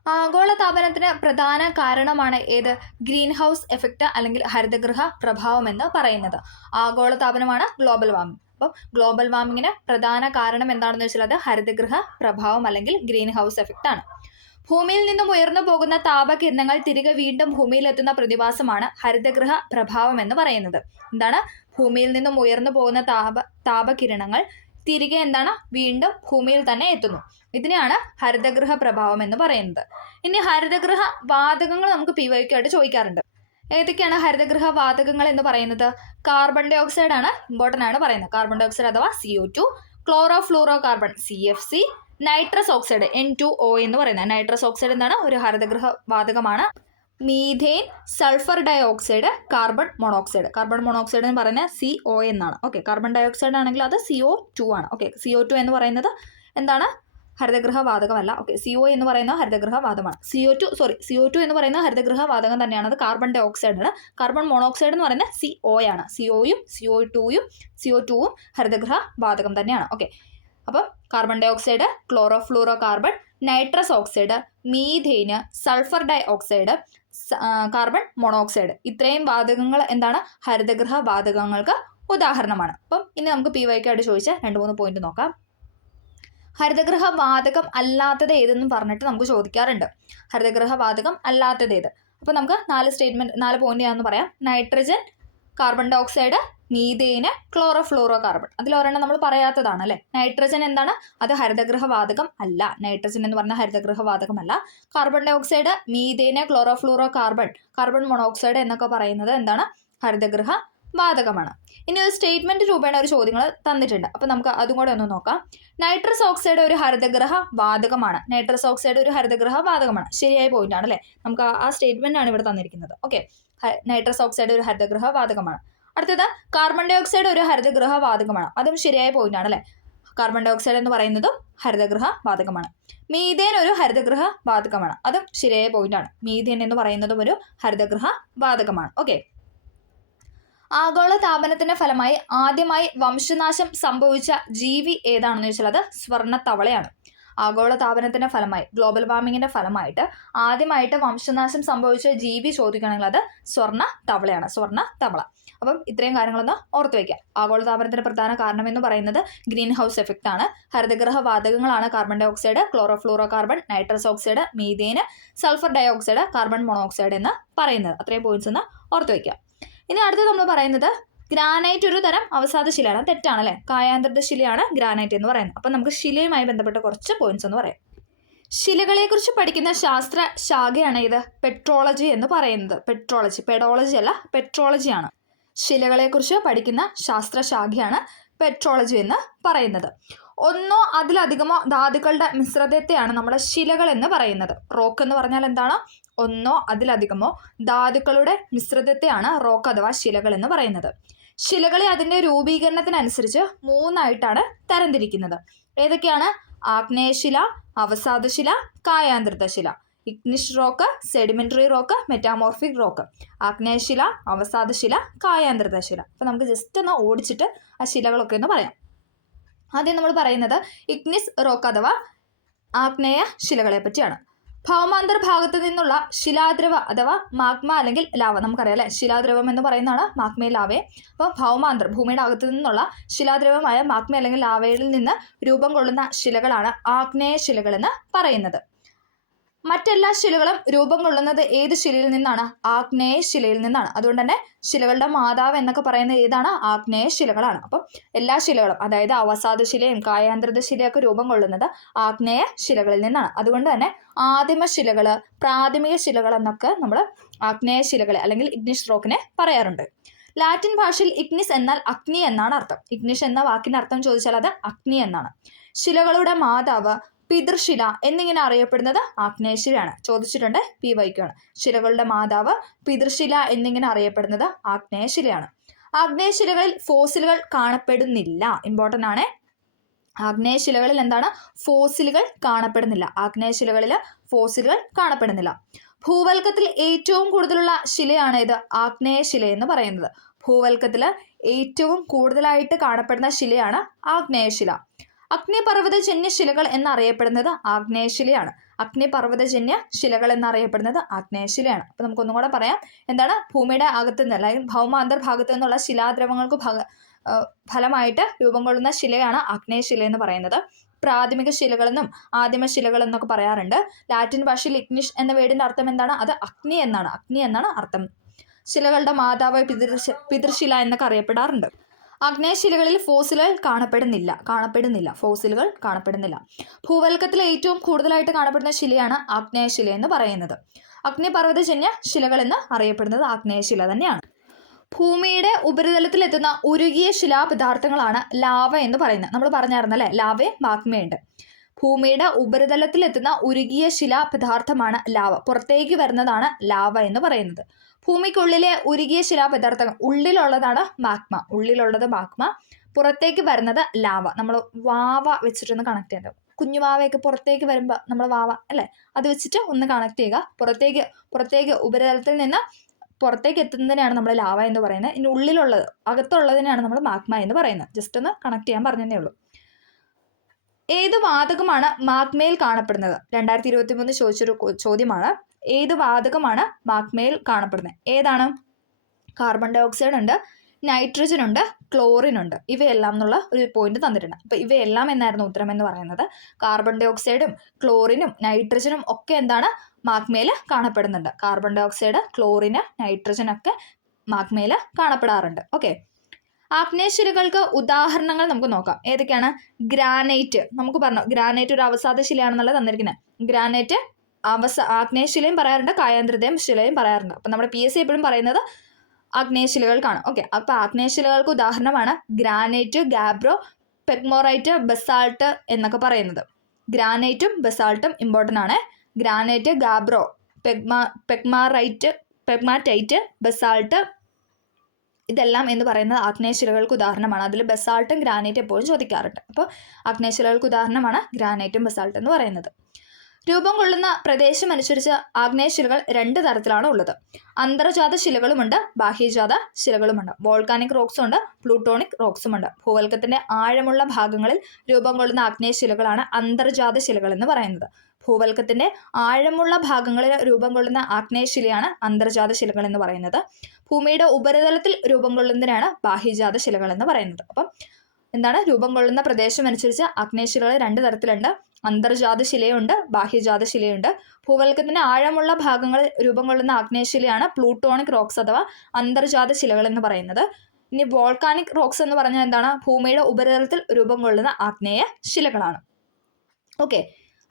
ആഗോളതാപനത്തിന് പ്രധാന കാരണമാണ് ഏത്? ഗ്രീൻ ഹൗസ് എഫക്റ്റ് അല്ലെങ്കിൽ ഹരിതഗൃഹ പ്രഭാവം എന്ന് പറയുന്നത്. ആഗോളതാപനമാണ് ഗ്ലോബൽ വാർമിംഗ്. അപ്പം ഗ്ലോബൽ വാർമിങ്ങിന് പ്രധാന കാരണം എന്താണെന്ന് വെച്ചാൽ അത് ഹരിതഗൃഹ പ്രഭാവം അല്ലെങ്കിൽ ഗ്രീൻ ഹൗസ് എഫക്റ്റ് ആണ്. ഭൂമിയിൽ നിന്നും ഉയർന്നു പോകുന്ന താപകിരണങ്ങൾ തിരികെ വീണ്ടും ഭൂമിയിലെത്തുന്ന പ്രതിഭാസമാണ് ഹരിതഗൃഹ പ്രഭാവം എന്ന് പറയുന്നത്. എന്താണ്? ഭൂമിയിൽ നിന്നും ഉയർന്നു പോകുന്ന താപകിരണങ്ങൾ തിരികെ എന്താണ്? വീണ്ടും ഭൂമിയിൽ തന്നെ എത്തുന്നു. ഇതിനെയാണ് ഹരിതഗൃഹ പ്രഭാവം എന്ന് പറയുന്നത്. ഇനി ഹരിതഗൃഹ വാതകങ്ങൾ നമുക്ക് PYQ ആയിട്ട് ചോദിക്കാറുണ്ട്. ഏതൊക്കെയാണ് ഹരിതഗൃഹ വാതകങ്ങൾ എന്ന് പറയുന്നത്? കാർബൺ ഡൈ ഓക്സൈഡ് ആണ് ഇമ്പോർട്ടൻ്റ് ആണ് പറയുന്നത്. കാർബൺ ഡൈ ഓക്സൈഡ് അഥവാ CO2, chlorofluorocarbon CFC, nitrous oxide N2O എന്ന് പറയുന്നത്. നൈട്രസ് ഓക്സൈഡ് എന്താണ്? ഒരു ഹരിതഗൃഹ വാതകമാണ്. Methane, sulphur dioxide, carbon monoxide. Carbon monoxide എന്ന് പറയുന്നത് CO എന്നാണ്. ഓക്കെ, കാർബൺ ഡൈ ഓക്സൈഡ് ആണെങ്കിൽ അത് CO2 ആണ്. ഓക്കെ, CO2 എന്ന് പറയുന്നത് എന്താണ്? ഹരിതഗൃഹ വാതകമല്ല. ഓക്കെ, CO എന്ന് പറയുന്ന ഹരിതഗൃഹ വാതകമാണ്. CO2 എന്ന് പറയുന്ന ഹരിതഗൃഹ വാതകം തന്നെയാണ്. അത് കാർബൺ ഡൈ ഓക്സൈഡ് ആണ്. കാർബൺ മോണോക്സൈഡ് എന്ന് പറയുന്നത് CO ആണ്. CO-യും CO2-യും ഹരിതഗൃഹ വാതകം തന്നെയാണ്. ഓക്കെ, അപ്പം carbon dioxide, chlorofluorocarbon, nitrous oxide, methane, sulphur dioxide, carbon monoxide ഇത്രയും വാതകങ്ങൾ എന്താണ്? ഹരിതഗൃഹ വാതകങ്ങൾക്ക് ഉദാഹരണമാണ്. അപ്പം ഇനി നമുക്ക് PYQ ആയിട്ട് ചോദിച്ച 2-3 പോയിന്റ് നോക്കാം. ഹരിതഗൃഹ വാതകം അല്ലാത്തത് ഏതെന്നും പറഞ്ഞിട്ട് നമുക്ക് ചോദിക്കാറുണ്ട്. ഹരിതഗൃഹ വാതകം അല്ലാത്തത് ഏത്? അപ്പോൾ നമുക്ക് 4 പോയിന്റ് ഞാനൊന്ന് പറയാം. Nitrogen, carbon dioxide, methane, chlorofluorocarbon. അതിലൊരെണ്ണം നമ്മൾ പറയാത്തതാണ് അല്ലേ. നൈട്രജൻ എന്താണ്? അത് ഹരിതഗൃഹ വാതകം അല്ല. നൈട്രജൻ എന്ന് പറഞ്ഞാൽ ഹരിതഗൃഹ വാതകമല്ല. Carbon dioxide, methane, chlorofluorocarbon, carbon monoxide എന്നൊക്കെ പറയുന്നത് എന്താണ്? ഹരിതഗൃഹ വാതകമാണ്. ഇനി ഒരു സ്റ്റേറ്റ്മെന്റ് രൂപേണ ഒരു ചോദ്യങ്ങൾ തന്നിട്ടുണ്ട്. അപ്പോൾ നമുക്ക് അതും കൂടെ ഒന്ന് നോക്കാം. നൈട്രസ് ഓക്സൈഡ് ഒരു ഹരിതഗ്രഹ വാതകമാണ്. നൈട്രസ് ഓക്സൈഡ് ഒരു ഹരിതഗ്രഹ വാതകമാണ്. ശരിയായ പോയിന്റ് ആണ് അല്ലേ? നമുക്ക് ആ സ്റ്റേറ്റ്മെന്റ് ആണ് ഇവിടെ തന്നിരിക്കുന്നത്. ഓക്കെ, നൈട്രസ് ഓക്സൈഡ് ഒരു ഹരിതഗ്രഹ വാതകമാണ്. അടുത്തത് കാർബൺ ഡൈ ഓക്സൈഡ് ഒരു ഹരിതഗ്രഹ വാതകമാണ്. അതും ശരിയായ പോയിന്റ് ആണ് അല്ലേ? കാർബൺ ഡൈ ഓക്സൈഡ് എന്ന് പറയുന്നതും ഹരിതഗ്രഹ വാതകമാണ്. മീഥേൻ ഒരു ഹരിതഗ്രഹ വാതകമാണ്. അതും ശരിയായ പോയിന്റ് ആണ്. മീഥേൻ എന്ന് പറയുന്നതും ഒരു ഹരിതഗ്രഹ വാതകമാണ്. ഓക്കെ, ആഗോള താപനത്തിന്റെ ഫലമായി ആദ്യമായി വംശനാശം സംഭവിച്ച ജീവി ഏതാണെന്ന് ചോദിച്ചാൽ അത് സ്വർണ്ണത്തവളയാണ്. ആഗോള താപനത്തിന്റെ ഫലമായി, ഗ്ലോബൽ വാർമിങ്ങിന്റെ ഫലമായിട്ട് ആദ്യമായിട്ട് വംശനാശം സംഭവിച്ച ജീവി ചോദിക്കുകയാണെങ്കിൽ അത് സ്വർണ്ണ തവളയാണ്. സ്വർണ്ണ തവള. അപ്പം ഇത്രയും കാര്യങ്ങളൊന്ന് ഓർത്തു വയ്ക്കുക. ആഗോള താപനത്തിന്റെ പ്രധാന കാരണം എന്ന് പറയുന്നത് ഗ്രീൻ ഹൗസ് എഫക്റ്റ് ആണ്. ഹരിതഗ്രഹ വാതകങ്ങളാണ് carbon dioxide, chlorofluorocarbon, nitrous oxide, methane, sulphur dioxide, carbon monoxide എന്ന് പറയുന്നത്. അത്രയും പോയിന്റ്സ് ഒന്ന് ഓർത്തു വയ്ക്കുക. ഇനി അടുത്ത് നമ്മൾ പറയുന്നത് ഗ്രാനൈറ്റ് ഒരു തരം അവസാദ ശിലയാണ്. തെറ്റാണല്ലേ? കായാന്തൃത ശിലയാണ് ഗ്രാനൈറ്റ് എന്ന് പറയുന്നത്. അപ്പം നമുക്ക് ശിലയുമായി ബന്ധപ്പെട്ട കുറച്ച് പോയിന്റ്സ് എന്ന് പറയാം. ശിലകളെക്കുറിച്ച് പഠിക്കുന്ന ശാസ്ത്ര ശാഖയാണ് ഇത് പെട്രോളജി എന്ന് പറയുന്നത്. പെഡോളജി അല്ല, പെട്രോളജിയാണ്. ശിലകളെക്കുറിച്ച് പഠിക്കുന്ന ശാസ്ത്രശാഖയാണ് പെട്രോളജി എന്ന് പറയുന്നത്. ഒന്നോ അതിലധികമോ ധാതുക്കളുടെ മിശ്രിതത്തെയാണ് നമ്മുടെ ശിലകൾ എന്ന് പറയുന്നത്. റോക്ക് എന്ന് പറഞ്ഞാൽ എന്താണ്? ഒന്നോ അതിലധികമോ ധാതുക്കളുടെ മിശ്രിതത്തെയാണ് റോക്ക് അഥവാ ശിലകൾ എന്ന് പറയുന്നത്. ശിലകളെ അതിൻ്റെ രൂപീകരണത്തിനനുസരിച്ച് മൂന്നായിട്ടാണ് തരംതിരിക്കുന്നത്. ഏതൊക്കെയാണ്? ആഗ്നേയശില, അവസാദശില, കായാന്തൃതശില. Igneous rock, sedimentary rock, metamorphic rock. ആഗ്നേയശില, അവസാദശില, കായാന്തൃതശില. അപ്പോൾ നമുക്ക് ജസ്റ്റ് ഒന്ന് ഓടിച്ചിട്ട് ആ ശിലകളൊക്കെ ഒന്ന് പറയാം. ആദ്യം നമ്മൾ പറയുന്നത് ഇഗ്നിസ് റോക്ക് അഥവാ ആഗ്നേയ ശിലകളെ പറ്റിയാണ്. ഭൗമാന്തർഭാഗത്ത് നിന്നുള്ള ശിലാദ്രവ അഥവാ മാഗ്മ അല്ലെങ്കിൽ ലാവ. നമുക്കറിയാം അല്ലേ, ശിലാദ്രവം എന്ന് പറയുന്നതാണ് മാഗ്മയും ലാവയും. അപ്പോൾ ഭൗമാന്തർ, ഭൂമിയുടെ അകത്തു നിന്നുള്ള ശിലാദ്രവമായ മാഗ്മ അല്ലെങ്കിൽ ലാവയിൽ നിന്ന് രൂപം കൊള്ളുന്ന ശിലകളാണ് ആഗ്നേയ ശിലകൾ എന്ന് പറയുന്നത്. മറ്റെല്ലാ ശിലകളും രൂപം കൊള്ളുന്നത് ഏത് ശിലയിൽ നിന്നാണ്? ആഗ്നേയ ശിലയിൽ നിന്നാണ്. അതുകൊണ്ട് തന്നെ ശിലകളുടെ മാതാവ് എന്നൊക്കെ പറയുന്നത് ഏതാണ്? ആഗ്നേയ ശിലകളാണ്. അപ്പം എല്ലാ ശിലകളും, അതായത് അവസാദ ശിലയും കായാന്തൃത ശിലയൊക്കെ രൂപം കൊള്ളുന്നത് ആഗ്നേയ ശിലകളിൽ നിന്നാണ്. അതുകൊണ്ട് തന്നെ ആദിമ ശിലകൾ, പ്രാഥമിക ശിലകൾ എന്നൊക്കെ നമ്മൾ ആഗ്നേയ ശിലകളെ അല്ലെങ്കിൽ ഇഗ്നിഷ് റോക്കിനെ പറയാറുണ്ട്. ലാറ്റിൻ ഭാഷയിൽ ഇഗ്നിസ് എന്നാൽ അഗ്നി എന്നാണ് അർത്ഥം. ഇഗ്നിഷ് എന്ന വാക്കിന്റെ അർത്ഥം ചോദിച്ചാൽ അത് അഗ്നി എന്നാണ്. ശിലകളുടെ മാതാവ്, പിതൃശില എന്നിങ്ങനെ അറിയപ്പെടുന്നത് ആഗ്നേയശിലയാണ്. ചോദിച്ചിട്ടുണ്ട്, PYQ-ആണ്. ശിലകളുടെ മാതാവ്, പിതൃശില എന്നിങ്ങനെ അറിയപ്പെടുന്നത് ആഗ്നേയശിലയാണ്. ആഗ്നേയശിലകളിൽ ഫോസിലുകൾ കാണപ്പെടുന്നില്ല. ഇമ്പോർട്ടൻ്റ് ആണ്. ആഗ്നേയശിലകളിൽ എന്താണ്? ഫോസിലുകൾ കാണപ്പെടുന്നില്ല. ആഗ്നേയശിലകളിൽ ഫോസിലുകൾ കാണപ്പെടുന്നില്ല. ഭൂവൽക്കത്തിൽ ഏറ്റവും കൂടുതലുള്ള ശിലയാണ് ഇത് ആഗ്നേയശില എന്ന് പറയുന്നത്. ഭൂവൽക്കത്തിൽ ഏറ്റവും കൂടുതലായിട്ട് കാണപ്പെടുന്ന ശിലയാണ് ആഗ്നേയശില. അഗ്നിപർവ്വതജന്യ ശിലകൾ എന്നറിയപ്പെടുന്നത് ആഗ്നേയശിലയാണ്. അഗ്നിപർവ്വതജന്യ ശിലകൾ എന്നറിയപ്പെടുന്നത് ആഗ്നേയശിലയാണ്. അപ്പം നമുക്കൊന്നും കൂടെ പറയാം. എന്താണ്? ഭൂമിയുടെ അകത്ത് നിന്ന് അല്ലെങ്കിൽ ഭൗമാന്തർഭാഗത്തു നിന്നുള്ള ശിലാദ്രവങ്ങൾക്ക് ഫലമായിട്ട് രൂപം കൊള്ളുന്ന ശിലയാണ് ആഗ്നേയശില എന്ന് പറയുന്നത്. പ്രാഥമിക ശിലകളെന്നും ആദിമ ശിലകളെന്നൊക്കെ പറയാറുണ്ട്. ലാറ്റിൻ ഭാഷയിൽ ഇഗ്നിഷ് എന്ന വേർഡിന്റെ അർത്ഥം എന്താണ്? അത് അഗ്നി എന്നാണ്. അഗ്നി എന്നാണ് അർത്ഥം. ശിലകളുടെ മാതാവ്, പിതൃശില എന്നൊക്കെ അറിയപ്പെടാറുണ്ട്. ആഗ്നേയശിലകളിൽ ഫോസിലുകൾ കാണപ്പെടുന്നില്ല. ഫോസിലുകൾ കാണപ്പെടുന്നില്ല. ഭൂവൽക്കത്തിൽ ഏറ്റവും കൂടുതലായിട്ട് കാണപ്പെടുന്ന ശിലയാണ് ആഗ്നേയശില എന്ന് പറയുന്നത്. അഗ്നിപർവ്വതജന്യ ശിലകൾ എന്ന് അറിയപ്പെടുന്നത് ആഗ്നേയശില തന്നെയാണ്. ഭൂമിയുടെ ഉപരിതലത്തിൽ എത്തുന്ന ഉരുകിയ ശിലാപദാർത്ഥങ്ങളാണ് ലാവ എന്ന് പറയുന്നത്. നമ്മൾ പറഞ്ഞായിരുന്നല്ലേ, ലാവയും മാഗ്മയുണ്ട്. ഭൂമിയുടെ ഉപരിതലത്തിൽ എത്തുന്ന ഉരുകിയ ശിലാപദാർത്ഥമാണ് ലാവ. പുറത്തേക്ക് വരുന്നതാണ് ലാവ എന്ന് പറയുന്നത്. ഭൂമിക്കുള്ളിലെ ഉരുകിയ ശിലാപദാർത്ഥങ്ങൾ, ഉള്ളിലുള്ളതാണ് മാഗ്മ. പുറത്തേക്ക് വരുന്നത് ലാവ. നമ്മൾ വാവ വെച്ചിട്ടൊന്ന് കണക്ട് ചെയ്യാം. കുഞ്ഞു വാവയൊക്കെ പുറത്തേക്ക് വരുമ്പോൾ നമ്മൾ വാവ അല്ലേ, അത് വെച്ചിട്ട് ഒന്ന് കണക്ട് ചെയ്യുക. പുറത്തേക്ക് ഉപരിതലത്തിൽ നിന്ന് പുറത്തേക്ക് എത്തുന്നതിനാണ് നമ്മൾ ലാവ എന്ന് പറയുന്നത്. ഇനി ഉള്ളിലുള്ളത്, അകത്തുള്ളതിനാണ് നമ്മൾ മാഗ്മ എന്ന് പറയുന്നത്. ജസ്റ്റ് ഒന്ന് കണക്ട് ചെയ്യാൻ പറഞ്ഞതേ ഉള്ളൂ. ഏത് വാതകമാണ് മാഗ്മയിൽ കാണപ്പെടുന്നത്? 2023 ചോദിച്ചൊരു ചോദ്യമാണ്. ഏത് വാതകമാണ് മാഗ്മയിൽ കാണപ്പെടുന്നത്? ഏതാണ്? കാർബൺ ഡൈ ഓക്സൈഡ് ഉണ്ട്, നൈട്രജൻ ഉണ്ട്, ക്ലോറിൻ ഉണ്ട്. ഇവയെല്ലാം എന്നുള്ള ഒരു പോയിന്റ് തന്നിട്ടുണ്ട്. അപ്പോൾ ഇവയെല്ലാം എന്നായിരുന്നു ഉത്തരം എന്ന് പറയുന്നത്. കാർബൺ ഡൈ ഓക്സൈഡും ക്ലോറിനും നൈട്രജനും ഒക്കെ എന്താണ്? മാഗ്മയിൽ കാണപ്പെടുന്നുണ്ട്. കാർബൺ ഡൈ ഓക്സൈഡ്, ക്ലോറിന്, നൈട്രജൻ ഒക്കെ മാഗ്മയിൽ കാണപ്പെടാറുണ്ട്. ഓക്കെ, ആഗ്നേയശിലകൾക്ക് ഉദാഹരണങ്ങൾ നമുക്ക് നോക്കാം. ഏതൊക്കെയാണ്? ഗ്രാനൈറ്റ്. നമുക്ക് പറഞ്ഞു ഗ്രാനൈറ്റ് ഒരു അവസാദ ശിലയാണെന്നുള്ളത് തന്നിരിക്കുന്നത്. ഗ്രാനൈറ്റ് ആഗ്നേയശിലയും പറയാറുണ്ട്, കായാന്തൃതയും ശിലയും പറയാറുണ്ട്. അപ്പം നമ്മുടെ PSC എപ്പോഴും പറയുന്നത് ആഗ്നേയശിലകൾക്കാണ്. ഓക്കെ, അപ്പോൾ ആഗ്നേയശിലകൾക്ക് ഉദാഹരണമാണ് ഗ്രാനൈറ്റ്, ഗാബ്രോ, പെഗ്മോറൈറ്റ്, ബസാൾട്ട് എന്നൊക്കെ പറയുന്നത്. ഗ്രാനൈറ്റും ബസാൾട്ടും ഇമ്പോർട്ടൻ്റ് ആണ്. ഗ്രാനൈറ്റ്, ഗാബ്രോ, പെഗ്മാറ്റൈറ്റ്, ബസാൾട്ട് ഇതെല്ലാം എന്ന് പറയുന്നത് ആഗ്നേയശിലകൾക്ക് ഉദാഹരണമാണ്. അതിൽ ബസാൾട്ടും ഗ്രാനൈറ്റും എപ്പോഴും ചോദിക്കാറുണ്ട്. അപ്പോൾ ആഗ്നേയശിലകൾക്ക് ഉദാഹരണമാണ് ഗ്രാനൈറ്റും ബസാൾട്ടും എന്ന് പറയുന്നത്. രൂപം കൊള്ളുന്ന പ്രദേശം അനുസരിച്ച് ആഗ്നേയശിലകൾ 2 തരത്തിലാണ് ഉള്ളത്. അന്തർജാത ശിലകളുമുണ്ട്, ബാഹ്യജാത ശിലകളുമുണ്ട്. വോൾക്കാനിക് റോക്സും ഉണ്ട്, പ്ലൂട്ടോണിക് റോക്സും ഉണ്ട്. ഭൂവൽക്കത്തിന്റെ ആഴമുള്ള ഭാഗങ്ങളിൽ രൂപം കൊള്ളുന്ന ആഗ്നേയശിലകളാണ് അന്തർജാത ശിലകൾ എന്ന് പറയുന്നത്. ഭൂവൽക്കത്തിന്റെ ആഴമുള്ള ഭാഗങ്ങളിൽ രൂപം കൊള്ളുന്ന ആഗ്നേയശിലയാണ് അന്തർജാത ശിലകൾ എന്ന് പറയുന്നത്. ഭൂമിയുടെ ഉപരിതലത്തിൽ രൂപം കൊള്ളുന്നതിനാണ് ബാഹ്യജാത ശിലകൾ എന്ന് പറയുന്നത്. അപ്പം എന്താണ്, രൂപം കൊള്ളുന്ന പ്രദേശം അനുസരിച്ച് ആഗ്നേയശിലകൾ 2 തരത്തിലുണ്ട്. അന്തർജാത ശിലയുണ്ട്, ബാഹ്യജാത ശിലയുണ്ട്. ഭൂവൽക്കത്തിന്റെ ആഴമുള്ള ഭാഗങ്ങളിൽ രൂപം കൊള്ളുന്ന ആഗ്നേയശിലയാണ് പ്ലൂട്ടോണിക് റോക്സ് അഥവാ അന്തർജാത ശിലകൾ എന്ന് പറയുന്നത്. ഇനി വോൾക്കാനിക് റോക്സ് എന്ന് പറഞ്ഞാൽ എന്താണ്, ഭൂമിയുടെ ഉപരിതലത്തിൽ രൂപം കൊള്ളുന്ന ആഗ്നേയ ശിലകളാണ്. ഓക്കെ,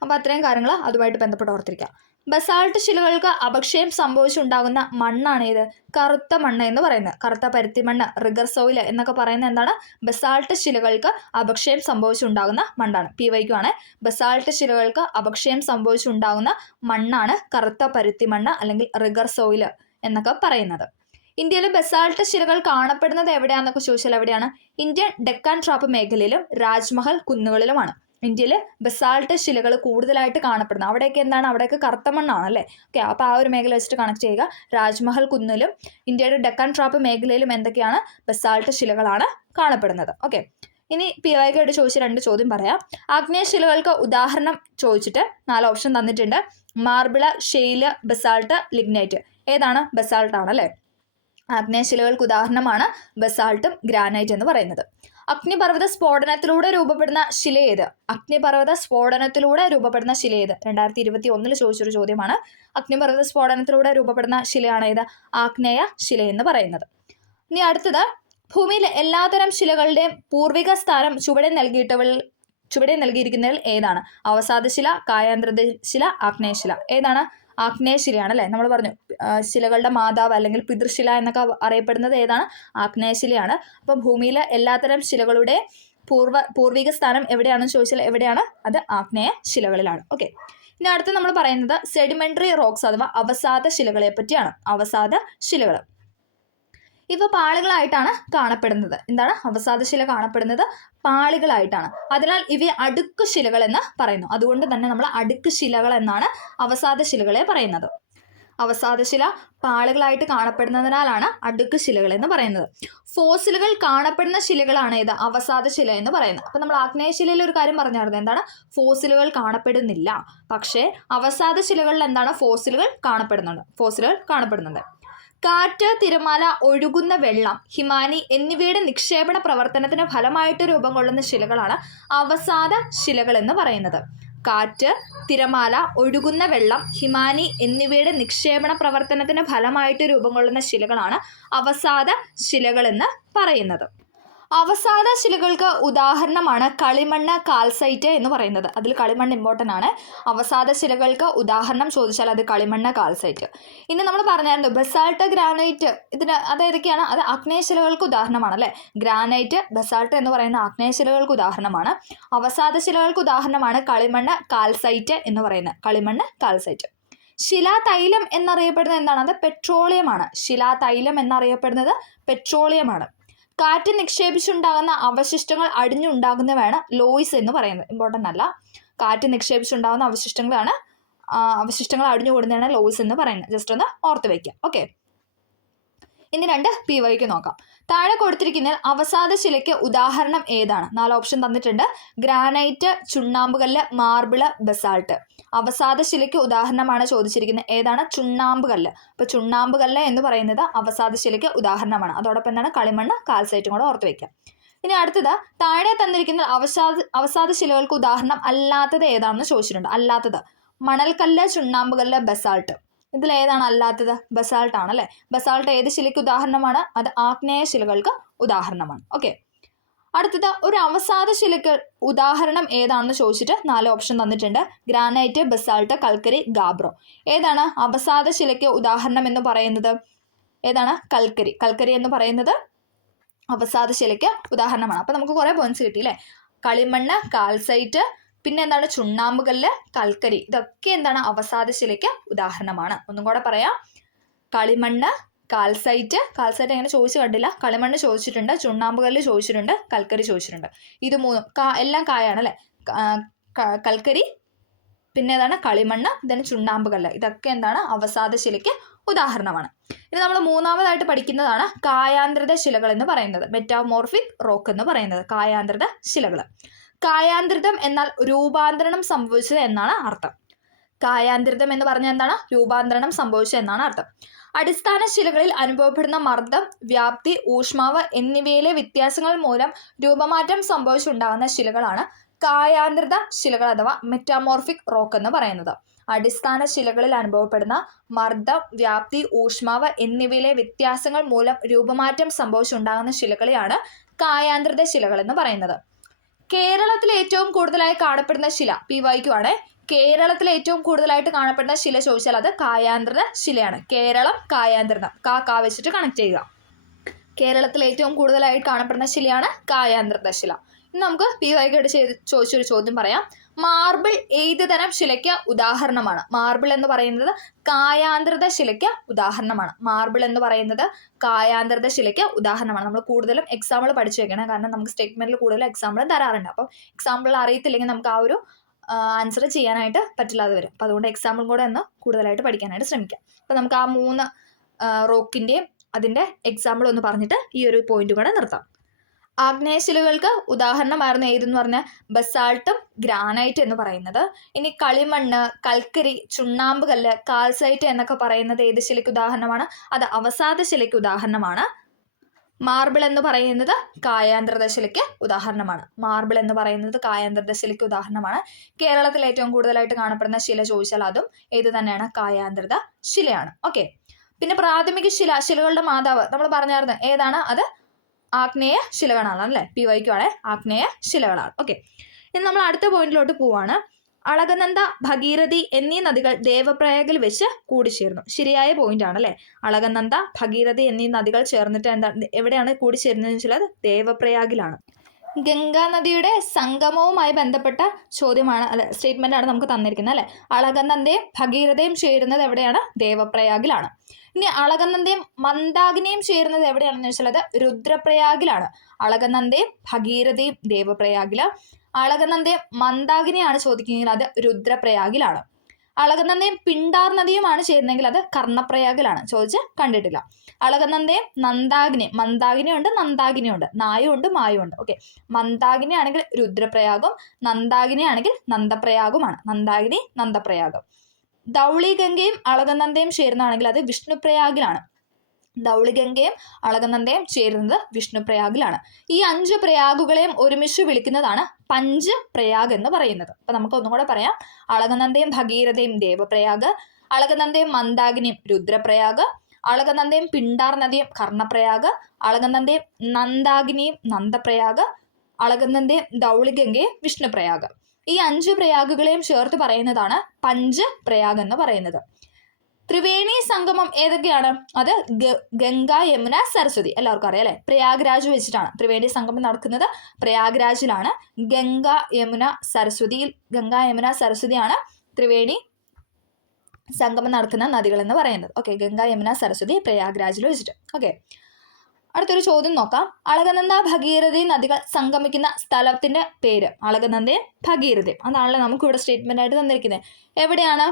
അപ്പോൾ അത്രയും കാര്യങ്ങൾ അതുമായിട്ട് ബന്ധപ്പെട്ട് ഓർത്തിരിക്കാം. ബസാൾട്ട് ശിലകൾക്ക് അപക്ഷയം സംഭവിച്ചുണ്ടാകുന്ന മണ്ണാണ് ഏത്, കറുത്ത മണ്ണ് എന്ന് പറയുന്നത്. കറുത്ത പരുത്തി മണ്ണ്, റിഗർ സോയിൽ എന്നൊക്കെ പറയുന്നത് എന്താണ്, ബസാൾട്ട് ശിലകൾക്ക് അപക്ഷയം സംഭവിച്ചുണ്ടാകുന്ന മണ്ണാണ്. PYQ ആണ്. ബസാൾട്ട് ശിലകൾക്ക് അപക്ഷയം സംഭവിച്ചുണ്ടാകുന്ന മണ്ണാണ് കറുത്ത പരുത്തി മണ്ണ് അല്ലെങ്കിൽ റിഗർ സോയിൽ എന്നൊക്കെ പറയുന്നത്. ഇന്ത്യയിൽ ബസാൾട്ട് ശിലകൾ കാണപ്പെടുന്നത് എവിടെയാണെന്നൊക്കെ ചോദിച്ചാൽ എവിടെയാണ്, ഇന്ത്യൻ ഡെക്കാൻ ട്രാപ്പ് മേഖലയിലും രാജ്മഹൽ കുന്നുകളിലുമാണ് ഇന്ത്യയിൽ ബസാൾട്ട് ശിലകൾ കൂടുതലായിട്ട് കാണപ്പെടുന്നത്. അവിടെയൊക്കെ എന്താണ്, അവിടെയൊക്കെ കറുത്ത മണ്ണാണല്ലേ. ഓക്കെ, അപ്പോൾ ആ ഒരു മേഖല വെച്ചിട്ട് കണക്ട് ചെയ്യുക. രാജ്മഹൽ കുന്നിലും ഇന്ത്യയുടെ ഡെക്കാൻ ട്രാപ്പ് മേഖലയിലും എന്തൊക്കെയാണ്, ബസാൾട്ട് ശിലകളാണ് കാണപ്പെടുന്നത്. ഓക്കെ, ഇനി PYQ ആയിട്ട് ചോദിച്ച 2 ചോദ്യം പറയാം. ആഗ്നേയശിലകൾക്ക് ഉദാഹരണം ചോദിച്ചിട്ട് 4 ഓപ്ഷൻ തന്നിട്ടുണ്ട്. Marble, ഷെയില്, basalt, lignite. ഏതാണ്, ബസാൾട്ട് ആണല്ലേ. ആഗ്നേയശിലകൾക്ക് ഉദാഹരണമാണ് ബസാൾട്ടും ഗ്രാനൈറ്റ് എന്ന് പറയുന്നത്. അഗ്നിപർവ്വത സ്ഫോടനത്തിലൂടെ രൂപപ്പെടുന്ന ശില ഏത്, അഗ്നിപർവ്വത സ്ഫോടനത്തിലൂടെ രൂപപ്പെടുന്ന ശില ഏത്. 2021 ചോദിച്ചൊരു ചോദ്യമാണ്. അഗ്നിപർവ്വത സ്ഫോടനത്തിലൂടെ രൂപപ്പെടുന്ന ശിലയാണ് ഏത്, ആഗ്നേയ ശില എന്ന് പറയുന്നത്. ഇനി അടുത്തത്, ഭൂമിയിലെ എല്ലാതരം ശിലകളുടെയും പൂർവിക സ്ഥാനം ചുവടെ നൽകിയിരിക്കുന്നതിൽ ഏതാണ്, അവസാദശില, കായാന്തരശില, ആഗ്നേയശില. ഏതാണ്, ആഗ്നേയശിലയാണ് അല്ലേ. നമ്മൾ പറഞ്ഞു ശിലകളുടെ മാതാവ് അല്ലെങ്കിൽ പിതൃശില എന്നൊക്കെ അറിയപ്പെടുന്നത് ഏതാണ്, ആഗ്നേയശിലയാണ്. അപ്പം ഭൂമിയിലെ എല്ലാത്തരം ശിലകളുടെ പൂർവിക സ്ഥാനം എവിടെയാണെന്ന് ചോദിച്ചാൽ എവിടെയാണ്, അത് ആഗ്നേയ ശിലകളിലാണ്. ഓക്കെ, ഇനി അടുത്ത് നമ്മൾ പറയുന്നത് സെഡിമെന്ററി റോക്സ് അഥവാ അവസാദ ശിലകളെ പറ്റിയാണ്. അവസാദ ശിലകൾ ഇവ പാളികളായിട്ടാണ് കാണപ്പെടുന്നത്. എന്താണ്, അവസാദശില കാണപ്പെടുന്നത് പാളികളായിട്ടാണ്. അതിനാൽ ഇവയെ അടുക്ക് ശിലകൾ എന്ന് പറയുന്നു. അതുകൊണ്ട് തന്നെ നമ്മൾ അടുക്ക് ശിലകൾ എന്നാണ് അവസാദശിലകളെ പറയുന്നത്. അവസാദശില പാളികളായിട്ട് കാണപ്പെടുന്നതിനാലാണ് അടുക്ക് ശിലകൾ എന്ന് പറയുന്നത്. ഫോസിലുകൾ കാണപ്പെടുന്ന ശിലകളാണ് ഇത് അവസാദശില എന്ന് പറയുന്നത്. അപ്പം നമ്മൾ ആഗ്നേയശിലയിൽ ഒരു കാര്യം പറഞ്ഞായിരുന്നു, എന്താണ്, ഫോസിലുകൾ കാണപ്പെടുന്നില്ല. പക്ഷേ അവസാദശിലകളിൽ എന്താണ്, ഫോസിലുകൾ കാണപ്പെടുന്നുണ്ട്. കാറ്റ്, തിരമാല, ഒഴുകുന്ന വെള്ളം, ഹിമാനി എന്നിവയുടെ നിക്ഷേപണ പ്രവർത്തനത്തിന് ഫലമായിട്ട് രൂപം കൊള്ളുന്ന ശിലകളാണ് അവസാദ ശിലകൾ എന്ന് പറയുന്നത്. കാറ്റ്, തിരമാല, ഒഴുകുന്ന വെള്ളം, ഹിമാനി എന്നിവയുടെ നിക്ഷേപണ പ്രവർത്തനത്തിന് ഫലമായിട്ട് രൂപം കൊള്ളുന്ന ശിലകളാണ് അവസാദ ശിലകൾ എന്ന് പറയുന്നത്. അവസാദ ശിലകൾക്ക് ഉദാഹരണമാണ് കളിമണ്ണ്, കാൽസൈറ്റ് എന്ന് പറയുന്നത്. അതിൽ കളിമണ്ണ് ഇമ്പോർട്ടൻ്റ് ആണ്. അവസാദ ശിലകൾക്ക് ഉദാഹരണം ചോദിച്ചാൽ അത് കളിമണ്ണ്, കാൽസൈറ്റ്. ഇനി നമ്മൾ പറഞ്ഞായിരുന്നു ബസാൾട്ട്, ഗ്രാനൈറ്റ്, അത് ഏതൊക്കെയാണ്, അത് ആഗ്നേയശിലകൾക്ക് ഉദാഹരണമാണ് അല്ലേ. ഗ്രാനൈറ്റ്, ബസാൾട്ട് എന്ന് പറയുന്ന ആഗ്നേയശിലകൾക്ക് ഉദാഹരണമാണ്. അവസാദ ശിലകൾക്ക് ഉദാഹരണമാണ് കളിമണ്ണ്, കാൽസൈറ്റ് എന്ന് പറയുന്നത്. കളിമണ്ണ്, കാൽസൈറ്റ്. ശിലാതൈലം എന്നറിയപ്പെടുന്നത് എന്താണ്, അത് പെട്രോളിയമാണ്. ശിലാതൈലം എന്നറിയപ്പെടുന്നത് പെട്രോളിയമാണ്. കാറ്റ് നിക്ഷേപിച്ചുണ്ടാകുന്ന അവശിഷ്ടങ്ങൾ അടിഞ്ഞുണ്ടാകുന്നവയാണ് ലോയ്സ് എന്ന് പറയുന്നത്. ഇമ്പോർട്ടൻ്റ് അല്ല. കാറ്റ് നിക്ഷേപിച്ചുണ്ടാകുന്ന അവശിഷ്ടങ്ങൾ അടിഞ്ഞുകൂടുന്നതാണ് ലോയ്സ് എന്ന് പറയുന്നത്. ജസ്റ്റ് ഒന്ന് ഓർത്ത് വയ്ക്കുക. ഓക്കെ, ഇനി 2 PYQ നോക്കാം. താഴെ കൊടുത്തിരിക്കുന്നതിൽ അവസാദ ശിലയ്ക്ക് ഉദാഹരണം ഏതാണ്. 4 ഓപ്ഷൻ തന്നിട്ടുണ്ട്. ഗ്രാനൈറ്റ്, ചുണ്ണാമ്പുകല്ല്, മാർബിള്, ബസാൾട്ട്. അവസാദ ശിലയ്ക്ക് ഉദാഹരണമാണ് ചോദിച്ചിരിക്കുന്നത്. ഏതാണ്, ചുണ്ണാമ്പുകല്ല്. അപ്പോൾ ചുണ്ണാമ്പുകല്ല് എന്ന് പറയുന്നത് അവസാദ ശിലയ്ക്ക് ഉദാഹരണമാണ്. അതോടൊപ്പം എന്താണ്, കളിമണ്ണ്, കാൽസൈറ്റും കൂടെ ഓർത്ത് വയ്ക്കാം. ഇനി അടുത്തത്, താഴെ തന്നിരിക്കുന്ന അവസാദ ശിലകൾക്ക് ഉദാഹരണം അല്ലാത്തത് ഏതാണെന്ന് ചോദിച്ചിട്ടുണ്ട്. അല്ലാത്തത് മണൽക്കല്ല്, ചുണ്ണാമ്പുകല്ല്, ബസാൾട്ട്. ഇതിലേതാണ് അല്ലാത്തത്, ബസാൾട്ട് ആണല്ലേ. ബസാൾട്ട് ഏത് ശിലയ്ക്ക് ഉദാഹരണമാണ്, അത് ആഗ്നേയ ശിലകൾക്ക് ഉദാഹരണമാണ്. ഓക്കെ, അടുത്തത് ഒരു അവസാദ ശിലയ്ക്ക് ഉദാഹരണം ഏതാണെന്ന് ചോദിച്ചിട്ട് 4 ഓപ്ഷൻ തന്നിട്ടുണ്ട്. ഗ്രാനൈറ്റ്, ബസാൾട്ട്, കൽക്കരി, ഗാബ്രോ. ഏതാണ് അവസാദ ശിലയ്ക്ക് ഉദാഹരണം എന്ന് പറയുന്നത്, ഏതാണ്? കൽക്കരി. കൽക്കരി എന്ന് പറയുന്നത് അവസാദ ശിലയ്ക്ക് ഉദാഹരണമാണ്. അപ്പോൾ നമുക്ക് കുറേ പോയിന്റ്സ് കിട്ടി അല്ലേ? കളിമണ്ണ്, കാൽസൈറ്റ്, പിന്നെ എന്താണ്? ചുണ്ണാമ്പുകല്ല്, കൽക്കരി, ഇതൊക്കെ എന്താണ്? അവസാദ ശിലയ്ക്ക് ഉദാഹരണമാണ്. ഒന്നും കൂടെ പറയാം. കളിമണ്ണ്, കാൽസൈറ്റ് എങ്ങനെ ചോദിച്ചു കണ്ടില്ല. കളിമണ്ണ് ചോദിച്ചിട്ടുണ്ട്, ചുണ്ണാമ്പുകല്ല് ചോദിച്ചിട്ടുണ്ട്, കൽക്കരി ചോദിച്ചിട്ടുണ്ട്. ഇത് മൂന്നും എല്ലാം കായാണ് അല്ലേ? കൽക്കരി, പിന്നെ ഏതാണ്? കളിമണ്ണ്, then ചുണ്ണാമ്പുകല്ല്, ഇതൊക്കെ എന്താണ്? അവസാദ ശിലയ്ക്ക് ഉദാഹരണമാണ്. ഇനി നമ്മൾ മൂന്നാമതായിട്ട് പഠിക്കുന്നതാണ് കായാന്തൃത ശിലകൾ എന്ന് പറയുന്നത്. മെറ്റാമോർഫിക് റോക്ക് എന്ന് പറയുന്നത് കായാന്തൃത ശിലകൾ. കായാന്തൃതം എന്നാൽ രൂപാന്തരണം സംഭവിച്ചത് എന്നാണ് അർത്ഥം. കായാന്തൃതം എന്ന് പറഞ്ഞാൽ എന്താണ്? രൂപാന്തരണം സംഭവിച്ചത് എന്നാണ് അർത്ഥം. അടിസ്ഥാന ശിലകളിൽ അനുഭവപ്പെടുന്ന മർദ്ദം, വ്യാപ്തി, ഊഷ്മാവ് എന്നിവയിലെ വ്യത്യാസങ്ങൾ മൂലം രൂപമാറ്റം സംഭവിച്ചുണ്ടാകുന്ന ശിലകളാണ് കായാന്തൃത ശിലകൾ അഥവാ മെറ്റാമോർഫിക് റോക്ക് എന്ന് പറയുന്നത്. അടിസ്ഥാന ശിലകളിൽ അനുഭവപ്പെടുന്ന മർദ്ദം, വ്യാപ്തി, ഊഷ്മാവ് എന്നിവയിലെ വ്യത്യാസങ്ങൾ മൂലം രൂപമാറ്റം സംഭവിച്ചുണ്ടാകുന്ന ശിലകളെയാണ് കായാന്തൃത ശിലകൾ എന്ന് പറയുന്നത്. കേരളത്തിൽ ഏറ്റവും കൂടുതലായി കാണപ്പെടുന്ന ശില PYQ ആണ്. കേരളത്തിൽ ഏറ്റവും കൂടുതലായിട്ട് കാണപ്പെടുന്ന ശില ചോദിച്ചാൽ അത് കായാന്തൃത ശിലയാണ്. കേരളം, കായാന്തൃതം, കാ വെച്ചിട്ട് കണക്ട് ചെയ്യുക. കേരളത്തിൽ ഏറ്റവും കൂടുതലായിട്ട് കാണപ്പെടുന്ന ശിലയാണ് കായാന്തൃത ശില. ഇനി നമുക്ക് PYQ ചോദിച്ചൊരു ചോദ്യം പറയാം. മാർബിൾ ഏത് തരം ശിലയ്ക്ക് ഉദാഹരണമാണ്? മാർബിൾ എന്ന് പറയുന്നത് കായാന്തൃത ശിലയ്ക്ക് ഉദാഹരണമാണ്. മാർബിൾ എന്ന് പറയുന്നത് കായാന്തൃത ശിലയ്ക്ക് ഉദാഹരണമാണ്. നമ്മൾ കൂടുതലും എക്സാമ്പിൾ പഠിച്ചു വെക്കണം. കാരണം നമുക്ക് സ്റ്റേറ്റ്മെന്റിൽ കൂടുതലും എക്സാമ്പിൾ തരാറുണ്ട്. അപ്പം എക്സാമ്പിൾ അറിയത്തില്ലെങ്കിൽ നമുക്ക് ആ ഒരു ആൻസർ ചെയ്യാനായിട്ട് പറ്റില്ലാതെ വരും. അപ്പോൾ അതുകൊണ്ട് എക്സാമ്പിൾ കൂടെ ഒന്ന് കൂടുതലായിട്ട് പഠിക്കാനായിട്ട് ശ്രമിക്കാം. അപ്പോൾ നമുക്ക് ആ 3 റോക്കിൻ്റെയും അതിൻ്റെ എക്സാമ്പിൾ ഒന്ന് പറഞ്ഞിട്ട് ഈ ഒരു പോയിന്റ് കൂടെ നിർത്താം. ആഗ്നേയശിലകൾക്ക് ഉദാഹരണമായിരുന്നു ഏതെന്ന് പറഞ്ഞാൽ ബസാൾട്ടും ഗ്രാനൈറ്റ് എന്ന് പറയുന്നത്. ഇനി കളിമണ്ണ്, കൽക്കരി, ചുണ്ണാമ്പുകല്ല്, കാൽസൈറ്റ് എന്നൊക്കെ പറയുന്നത് ഏത് ശിലയ്ക്ക് ഉദാഹരണമാണ്? അത് അവസാദ ശിലയ്ക്ക് ഉദാഹരണമാണ്. മാർബിൾ എന്ന് പറയുന്നത് കായാന്തൃത ശിലയ്ക്ക് ഉദാഹരണമാണ്. മാർബിൾ എന്ന് പറയുന്നത് കായാന്തൃത ശിലയ്ക്ക് ഉദാഹരണമാണ്. കേരളത്തിൽ ഏറ്റവും കൂടുതലായിട്ട് കാണപ്പെടുന്ന ശില ചോദിച്ചാൽ അതും ഏത് തന്നെയാണ്? കായാന്തൃത ശിലയാണ്. ഓക്കെ. പിന്നെ പ്രാഥമിക ശിലകളുടെ മാതാവ് നമ്മൾ പറഞ്ഞായിരുന്നു ഏതാണ്? അത് ആഗ്നേയ ശിലകളാണ് അല്ലേ? PYQ ആണ്, ആഗ്നേയ ശിലകളാണ്. ഓക്കെ. ഇനി നമ്മൾ അടുത്ത പോയിന്റിലോട്ട് പോവാണ്. അളകനന്ദ, ഭഗീരഥി എന്നീ നദികൾ ദേവപ്രയാഗിൽ വെച്ച് കൂടിച്ചേർന്നു. ശരിയായ പോയിന്റ് ആണ് അല്ലേ? അളകനന്ദ, ഭഗീരഥി എന്നീ നദികൾ ചേർന്നിട്ട് എവിടെയാണ് കൂടിച്ചേരുന്നതെന്ന് വെച്ചാൽ ദേവപ്രയാഗിലാണ്. ഗംഗാ നദിയുടെ സംഗമവുമായി ബന്ധപ്പെട്ട ചോദ്യമാണ് സ്റ്റേറ്റ്മെന്റ് ആണ് നമുക്ക് തന്നിരിക്കുന്നത് അല്ലെ? അളകനന്ദയും ഭഗീരഥയും ചേരുന്നത് എവിടെയാണ്? ദേവപ്രയാഗിലാണ്. ഇനി അളകനന്ദയും മന്ദാകിനിയും ചേരുന്നത് എവിടെയാണെന്ന് വെച്ചാൽ അത് രുദ്രപ്രയാഗിലാണ്. അളകനന്ദയും ഭഗീരഥയും ദേവപ്രയാഗില്, അളകനന്ദയും മന്ദാകിനിയാണ് ചോദിക്കുന്നതെങ്കിൽ അത് രുദ്രപ്രയാഗിലാണ്. അളകനന്ദയും പിണ്ടാർ നദിയുമാണ് ചേരുന്നതെങ്കിൽ അത് കർണപ്രയാഗിലാണ്. ചോദിച്ച് കണ്ടിട്ടില്ല. അളകനന്ദയും നന്ദാകിനിയും, മന്ദാകിനിയുണ്ട് നന്ദാകിനിയുണ്ട്, നായുണ്ട് മായുണ്ട്. ഓക്കെ. മന്ദാകിനി ആണെങ്കിൽ രുദ്രപ്രയാഗും, നന്ദാകിനി ആണെങ്കിൽ നന്ദപ്രയാഗുമാണ്. നന്ദാകിനി, നന്ദപ്രയാഗം. ധൗളിഗംഗയും അളകനന്ദയും ചേരുന്നതാണെങ്കിൽ അത് വിഷ്ണുപ്രയാഗിലാണ്. ധൗളിഗംഗയും അളകനന്ദയും ചേരുന്നത് വിഷ്ണുപ്രയാഗിലാണ്. ഈ 5 പ്രയാഗുകളെയും ഒരുമിച്ച് വിളിക്കുന്നതാണ് പഞ്ച് പ്രയാഗ് എന്ന് പറയുന്നത്. അപ്പൊ നമുക്ക് ഒന്നും കൂടെ പറയാം. അളകനന്ദയും ഭഗീരഥയും ദേവപ്രയാഗ്, അളകനന്ദയും മന്ദാകിനിയും രുദ്രപ്രയാഗ്, അളകനന്ദയും പിണ്ടാർ നദിയും കർണപ്രയാഗ്, അളകനന്ദയും നന്ദാകിനിയും നന്ദപ്രയാഗ്, അളകനന്ദയും ധൗളിഗംഗയും വിഷ്ണുപ്രയാഗ്. ഈ 5 പ്രയാഗുകളെയും ചേർത്ത് പറയുന്നതാണ് പഞ്ച് പ്രയാഗ് എന്ന് പറയുന്നത്. ത്രിവേണി സംഗമം ഏതൊക്കെയാണ്? അത് ഗംഗ, യമുന, സരസ്വതി. എല്ലാവർക്കും അറിയാം അല്ലെ? പ്രയാഗ്രാജ് വെച്ചിട്ടാണ് ത്രിവേണി സംഗമം നടക്കുന്നത്. പ്രയാഗ്രാജിലാണ്. ഗംഗ, യമുന, സരസ്വതിയാണ് ത്രിവേണി സംഗമം നടക്കുന്ന നദികൾ എന്ന് പറയുന്നത്. ഓക്കെ. ഗംഗ, യമുന, സരസ്വതി പ്രയാഗ്രാജിൽ വെച്ചിട്ട്. ഓക്കെ. അടുത്തൊരു ചോദ്യം നോക്കാം. അളകനന്ദ, ഭഗീരഥി നദികൾ സംഗമിക്കുന്ന സ്ഥലത്തിന്റെ പേര്? അളകനന്ദയും ഭഗീരഥയും. അതാണല്ലോ നമുക്ക് ഇവിടെ സ്റ്റേറ്റ്മെന്റ് ആയിട്ട് തന്നിരിക്കുന്നത്. എവിടെയാണ്?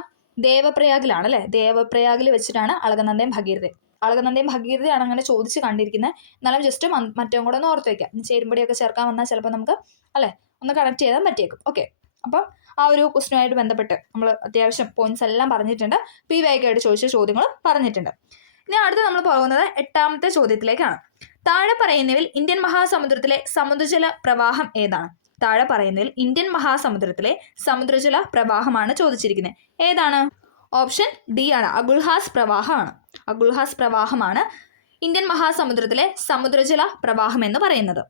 ദേവപ്രയാഗിലാണ് അല്ലെ? ദേവപ്രയാഗിൽ വെച്ചിട്ടാണ് അളകനന്ദയും ഭഗീരഥയും. അളകനന്ദയും ഭഗീരഥയാണ് അങ്ങനെ ചോദിച്ച് കണ്ടിരിക്കുന്നത്. എന്നാലും ജസ്റ്റ് മറ്റോ കൂടെ ഒന്ന് ഓർത്ത് വയ്ക്കാം. ചേരുമ്പടിയൊക്കെ ചേർക്കാൻ വന്നാൽ ചിലപ്പോൾ നമുക്ക് അല്ലെ ഒന്ന് കണക്ട് ചെയ്യാൻ പറ്റിയേക്കും. ഓക്കെ. അപ്പം ആ ഒരു ക്വസ്റ്റനുമായിട്ട് ബന്ധപ്പെട്ട് നമ്മൾ അത്യാവശ്യം പോയിന്റ്സ് എല്ലാം പറഞ്ഞിട്ടുണ്ട്. PYQ ആയിട്ട് ചോദിച്ച ചോദ്യങ്ങളും പറഞ്ഞിട്ടുണ്ട്. ഇനി അടുത്ത് നമ്മൾ പോകുന്നത് 8ാമത്തെ ചോദ്യത്തിലേക്കാണ്. താഴെ പറയുന്നതിൽ ഇന്ത്യൻ മഹാസമുദ്രത്തിലെ സമുദ്രജല പ്രവാഹം ഏതാണ്? താഴെ പറയുന്നതിൽ ഇന്ത്യൻ മഹാസമുദ്രത്തിലെ സമുദ്രജല പ്രവാഹമാണ് ചോദിച്ചിരിക്കുന്നത്. ഏതാണ്? ഓപ്ഷൻ D ആണ്. അഗുൽഹാസ് പ്രവാഹമാണ്. അഗുൽഹാസ് പ്രവാഹമാണ് ഇന്ത്യൻ മഹാസമുദ്രത്തിലെ സമുദ്രജല പ്രവാഹം എന്ന് പറയുന്നത്.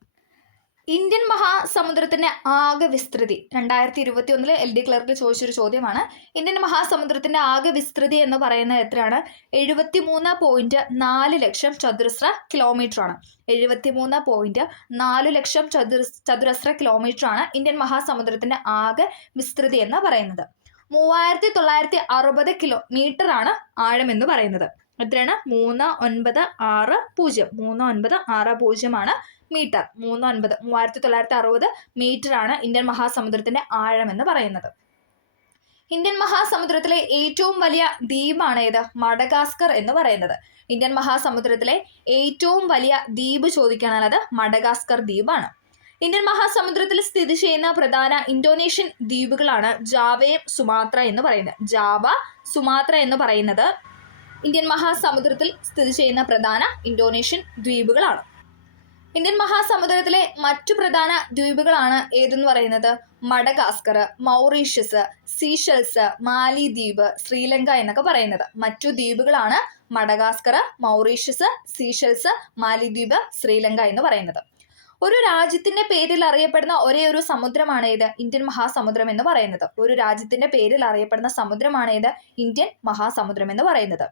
ഇന്ത്യൻ മഹാസമുദ്രത്തിന്റെ ആകെ വിസ്തൃതി 2021 LD ക്ലർക്കിൽ ചോദിച്ചൊരു ചോദ്യമാണ്. ഇന്ത്യൻ മഹാസമുദ്രത്തിന്റെ ആകെ വിസ്തൃതി എന്ന് പറയുന്നത് എത്രയാണ്? 73.4 ലക്ഷം ചതുരശ്ര കിലോമീറ്റർ ആണ്. 73.4 ലക്ഷം ചതുരശ്ര കിലോമീറ്റർ ആണ് ഇന്ത്യൻ മഹാസമുദ്രത്തിന്റെ ആകെ വിസ്തൃതി എന്ന് പറയുന്നത്. 3960 കിലോമീറ്റർ ആണ് ആഴം എന്ന് പറയുന്നത്. എത്രയാണ്? 3960 ആണ് മീറ്റർ. 3960 മീറ്റർ ആണ് ഇന്ത്യൻ മഹാസമുദ്രത്തിന്റെ ആഴം എന്ന് പറയുന്നത്. ഇന്ത്യൻ മഹാസമുദ്രത്തിലെ ഏറ്റവും വലിയ ദ്വീപാണ് ഏത്? മഡഗാസ്കർ എന്ന് പറയുന്നത്. ഇന്ത്യൻ മഹാസമുദ്രത്തിലെ ഏറ്റവും വലിയ ദ്വീപ് ചോദിക്കുകയാണെങ്കിൽ അത് മഡഗാസ്കർ ദ്വീപാണ്. ഇന്ത്യൻ മഹാസമുദ്രത്തിൽ സ്ഥിതി ചെയ്യുന്ന പ്രധാന ഇന്തോനേഷ്യൻ ദ്വീപുകളാണ് ജാവയും സുമാത്ര എന്ന് പറയുന്നത്. ജാവ, സുമാത്ര എന്ന് പറയുന്നത് ഇന്ത്യൻ മഹാസമുദ്രത്തിൽ സ്ഥിതി ചെയ്യുന്ന പ്രധാന ഇന്തോനേഷ്യൻ ദ്വീപുകളാണ്. ഇന്ത്യൻ മഹാസമുദ്രത്തിലെ മറ്റു പ്രധാന ദ്വീപുകളാണ് ഏതെന്ന് പറയുന്നത്? മഡഗാസ്കർ, മൗറീഷ്യസ്, സീഷെൽസ്, മാലിദ്വീപ്, ശ്രീലങ്ക എന്നൊക്കെ പറയുന്നത്. മറ്റു ദ്വീപുകളാണ് മഡഗാസ്കർ, മൗറീഷ്യസ്, സീഷെൽസ്, മാലിദ്വീപ്, ശ്രീലങ്ക എന്ന് പറയുന്നത്. ഒരു രാജ്യത്തിന്റെ പേരിൽ അറിയപ്പെടുന്ന ഒരേ ഒരു സമുദ്രമാണ് ഏത്? ഇന്ത്യൻ മഹാസമുദ്രം എന്ന് പറയുന്നത്. ഒരു രാജ്യത്തിന്റെ പേരിൽ അറിയപ്പെടുന്ന സമുദ്രമാണ് ഏത്? ഇന്ത്യൻ മഹാസമുദ്രം എന്ന് പറയുന്നത്.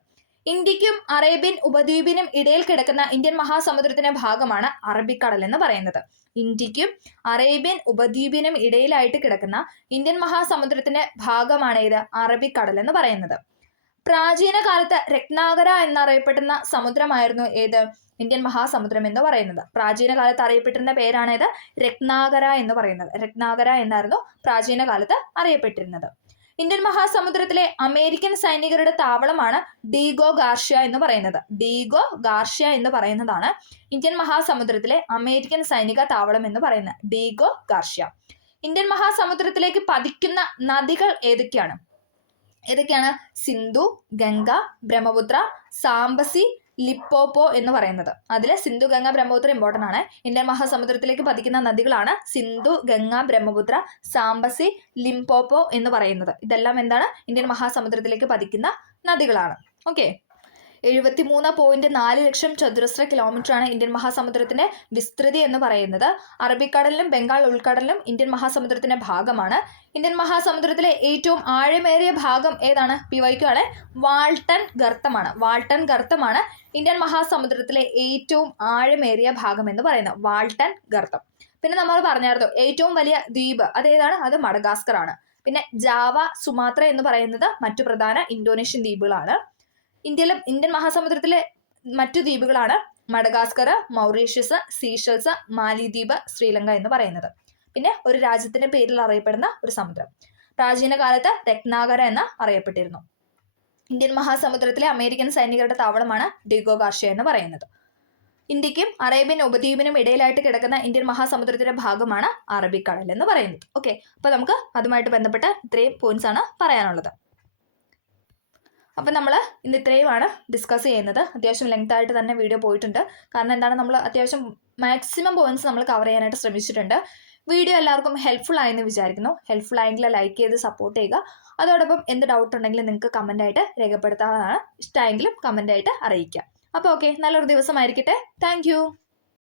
ഇന്ത്യക്കും അറേബ്യൻ ഉപദ്വീപിനും ഇടയിൽ കിടക്കുന്ന ഇന്ത്യൻ മഹാസമുദ്രത്തിന്റെ ഭാഗമാണ് അറബിക്കടൽ എന്ന് പറയുന്നത്. ഇന്ത്യക്കും അറേബ്യൻ ഉപദ്വീപിനും ഇടയിലായിട്ട് കിടക്കുന്ന ഇന്ത്യൻ മഹാസമുദ്രത്തിന്റെ ഭാഗമാണ് ഏത്? അറബിക്കടൽ എന്ന് പറയുന്നത്. പ്രാചീന കാലത്ത് രത്നാകര എന്നറിയപ്പെടുന്ന സമുദ്രമായിരുന്നു ഏത്? ഇന്ത്യൻ മഹാസമുദ്രം എന്ന് പറയുന്നത്. പ്രാചീന കാലത്ത് അറിയപ്പെട്ടിരുന്ന പേരാണ് ഏത്? രത്നാകര എന്ന് പറയുന്നത്. രത്നാകര എന്നായിരുന്നു പ്രാചീന കാലത്ത് അറിയപ്പെട്ടിരുന്നത്. ഇന്ത്യൻ മഹാസമുദ്രത്തിലെ അമേരിക്കൻ സൈനികരുടെ താവളമാണ് ഡീഗോ ഗാർഷ്യ എന്ന് പറയുന്നത്. ഡീഗോ ഗാർഷ്യ എന്ന് പറയുന്നതാണ് ഇന്ത്യൻ മഹാസമുദ്രത്തിലെ അമേരിക്കൻ സൈനിക താവളം എന്ന് പറയുന്നത്. Diego Garcia. ഇന്ത്യൻ മഹാസമുദ്രത്തിലേക്ക് പതിക്കുന്ന നദികൾ ഏതൊക്കെയാണ്? സിന്ധു, ഗംഗ, ബ്രഹ്മപുത്ര, സാംബസി, ലിപ്പോപ്പോ എന്ന് പറയുന്നത്. അതിൽ സിന്ധു, ഗംഗ, ബ്രഹ്മപുത്ര ഇമ്പോർട്ടൻ്റ് ആണ്. ഇന്ത്യൻ മഹാസമുദ്രത്തിലേക്ക് പതിക്കുന്ന നദികളാണ് സിന്ധു, ഗംഗ, ബ്രഹ്മപുത്ര, സാംബസി, ലിംപോപ്പോ എന്ന് പറയുന്നത്. ഇതെല്ലാം എന്താണ്? ഇന്ത്യൻ മഹാസമുദ്രത്തിലേക്ക് പതിക്കുന്ന നദികളാണ്. ഓക്കെ. 73.4 ലക്ഷം ചതുരശ്ര കിലോമീറ്റർ ആണ് ഇന്ത്യൻ മഹാസമുദ്രത്തിന്റെ വിസ്തൃതി എന്ന് പറയുന്നത്. അറബിക്കടലിലും ബംഗാൾ ഉൾക്കടലിലും ഇന്ത്യൻ മഹാസമുദ്രത്തിന്റെ ഭാഗമാണ്. ഇന്ത്യൻ മഹാസമുദ്രത്തിലെ ഏറ്റവും ആഴമേറിയ ഭാഗം ഏതാണ്? പിവൈക്കാണ്. വാൾട്ടൺ ഗർത്തമാണ്. വാൾട്ടൺ ഗർത്തമാണ് ഇന്ത്യൻ മഹാസമുദ്രത്തിലെ ഏറ്റവും ആഴമേറിയ ഭാഗം എന്ന് പറയുന്നത്. വാൾട്ടൺ ഗർത്തം. പിന്നെ നമ്മൾ പറഞ്ഞായിരുന്നു ഏറ്റവും വലിയ ദ്വീപ് അതേതാണ്? അത് മഡഗാസ്കർ ആണ്. പിന്നെ ജാവ, സുമാത്ര എന്ന് പറയുന്നത് മറ്റു പ്രധാന ഇന്തോനേഷ്യൻ ദ്വീപുകളാണ്. ഇന്ത്യൻ മഹാസമുദ്രത്തിലെ മറ്റു ദ്വീപുകളാണ് മഡഗാസ്കർ, മൗറീഷ്യസ്, സീഷെൽസ്, മാലിദ്വീപ്, ശ്രീലങ്ക എന്ന് പറയുന്നത്. പിന്നെ ഒരു രാജ്യത്തിന്റെ പേരിൽ അറിയപ്പെടുന്ന ഒരു സമുദ്രം. പ്രാചീന കാലത്ത് രത്നാകര എന്ന് അറിയപ്പെട്ടിരുന്നു. ഇന്ത്യൻ മഹാസമുദ്രത്തിലെ അമേരിക്കൻ സൈനികരുടെ താവളമാണ് ഡീഗോ ഗാർഷ്യ എന്ന് പറയുന്നത്. ഇന്ത്യക്കും അറേബ്യൻ ഉപദ്വീപിനും ഇടയിലായിട്ട് കിടക്കുന്ന ഇന്ത്യൻ മഹാസമുദ്രത്തിന്റെ ഭാഗമാണ് അറബിക്കടൽ എന്ന് പറയുന്നത്. ഓക്കെ, അപ്പൊ നമുക്ക് അതുമായിട്ട് ബന്ധപ്പെട്ട ഇത്രയും പോയിന്റ്സ് ആണ് പറയാനുള്ളത്. അപ്പം നമ്മൾ ഇന്ന് ഇത്രയുമാണ് ഡിസ്കസ് ചെയ്യുന്നത്. അത്യാവശ്യം ലെങ്ത് ആയിട്ട് തന്നെ വീഡിയോ പോയിട്ടുണ്ട്. കാരണം എന്താണ്, നമ്മൾ അത്യാവശ്യം മാക്സിമം പോയിന്റ്സ് നമ്മൾ കവർ ചെയ്യാനായിട്ട് ശ്രമിച്ചിട്ടുണ്ട്. വീഡിയോ എല്ലാവർക്കും ഹെൽപ്ഫുൾ ആയെന്ന് വിചാരിക്കുന്നു. ഹെൽപ്ഫുൾ ആയെങ്കിൽ ലൈക്ക് ചെയ്ത് സപ്പോർട്ട് ചെയ്യുക. അതോടൊപ്പം എന്ത് ഡൗട്ട് ഉണ്ടെങ്കിലും നിങ്ങൾക്ക് കമൻ്റായിട്ട് രേഖപ്പെടുത്താവുന്നതാണ്. ഇഷ്ടമായെങ്കിലും കമൻ്റായിട്ട് അറിയിക്കുക. അപ്പോൾ ഓക്കെ, നല്ലൊരു ദിവസമായിരിക്കട്ടെ. താങ്ക്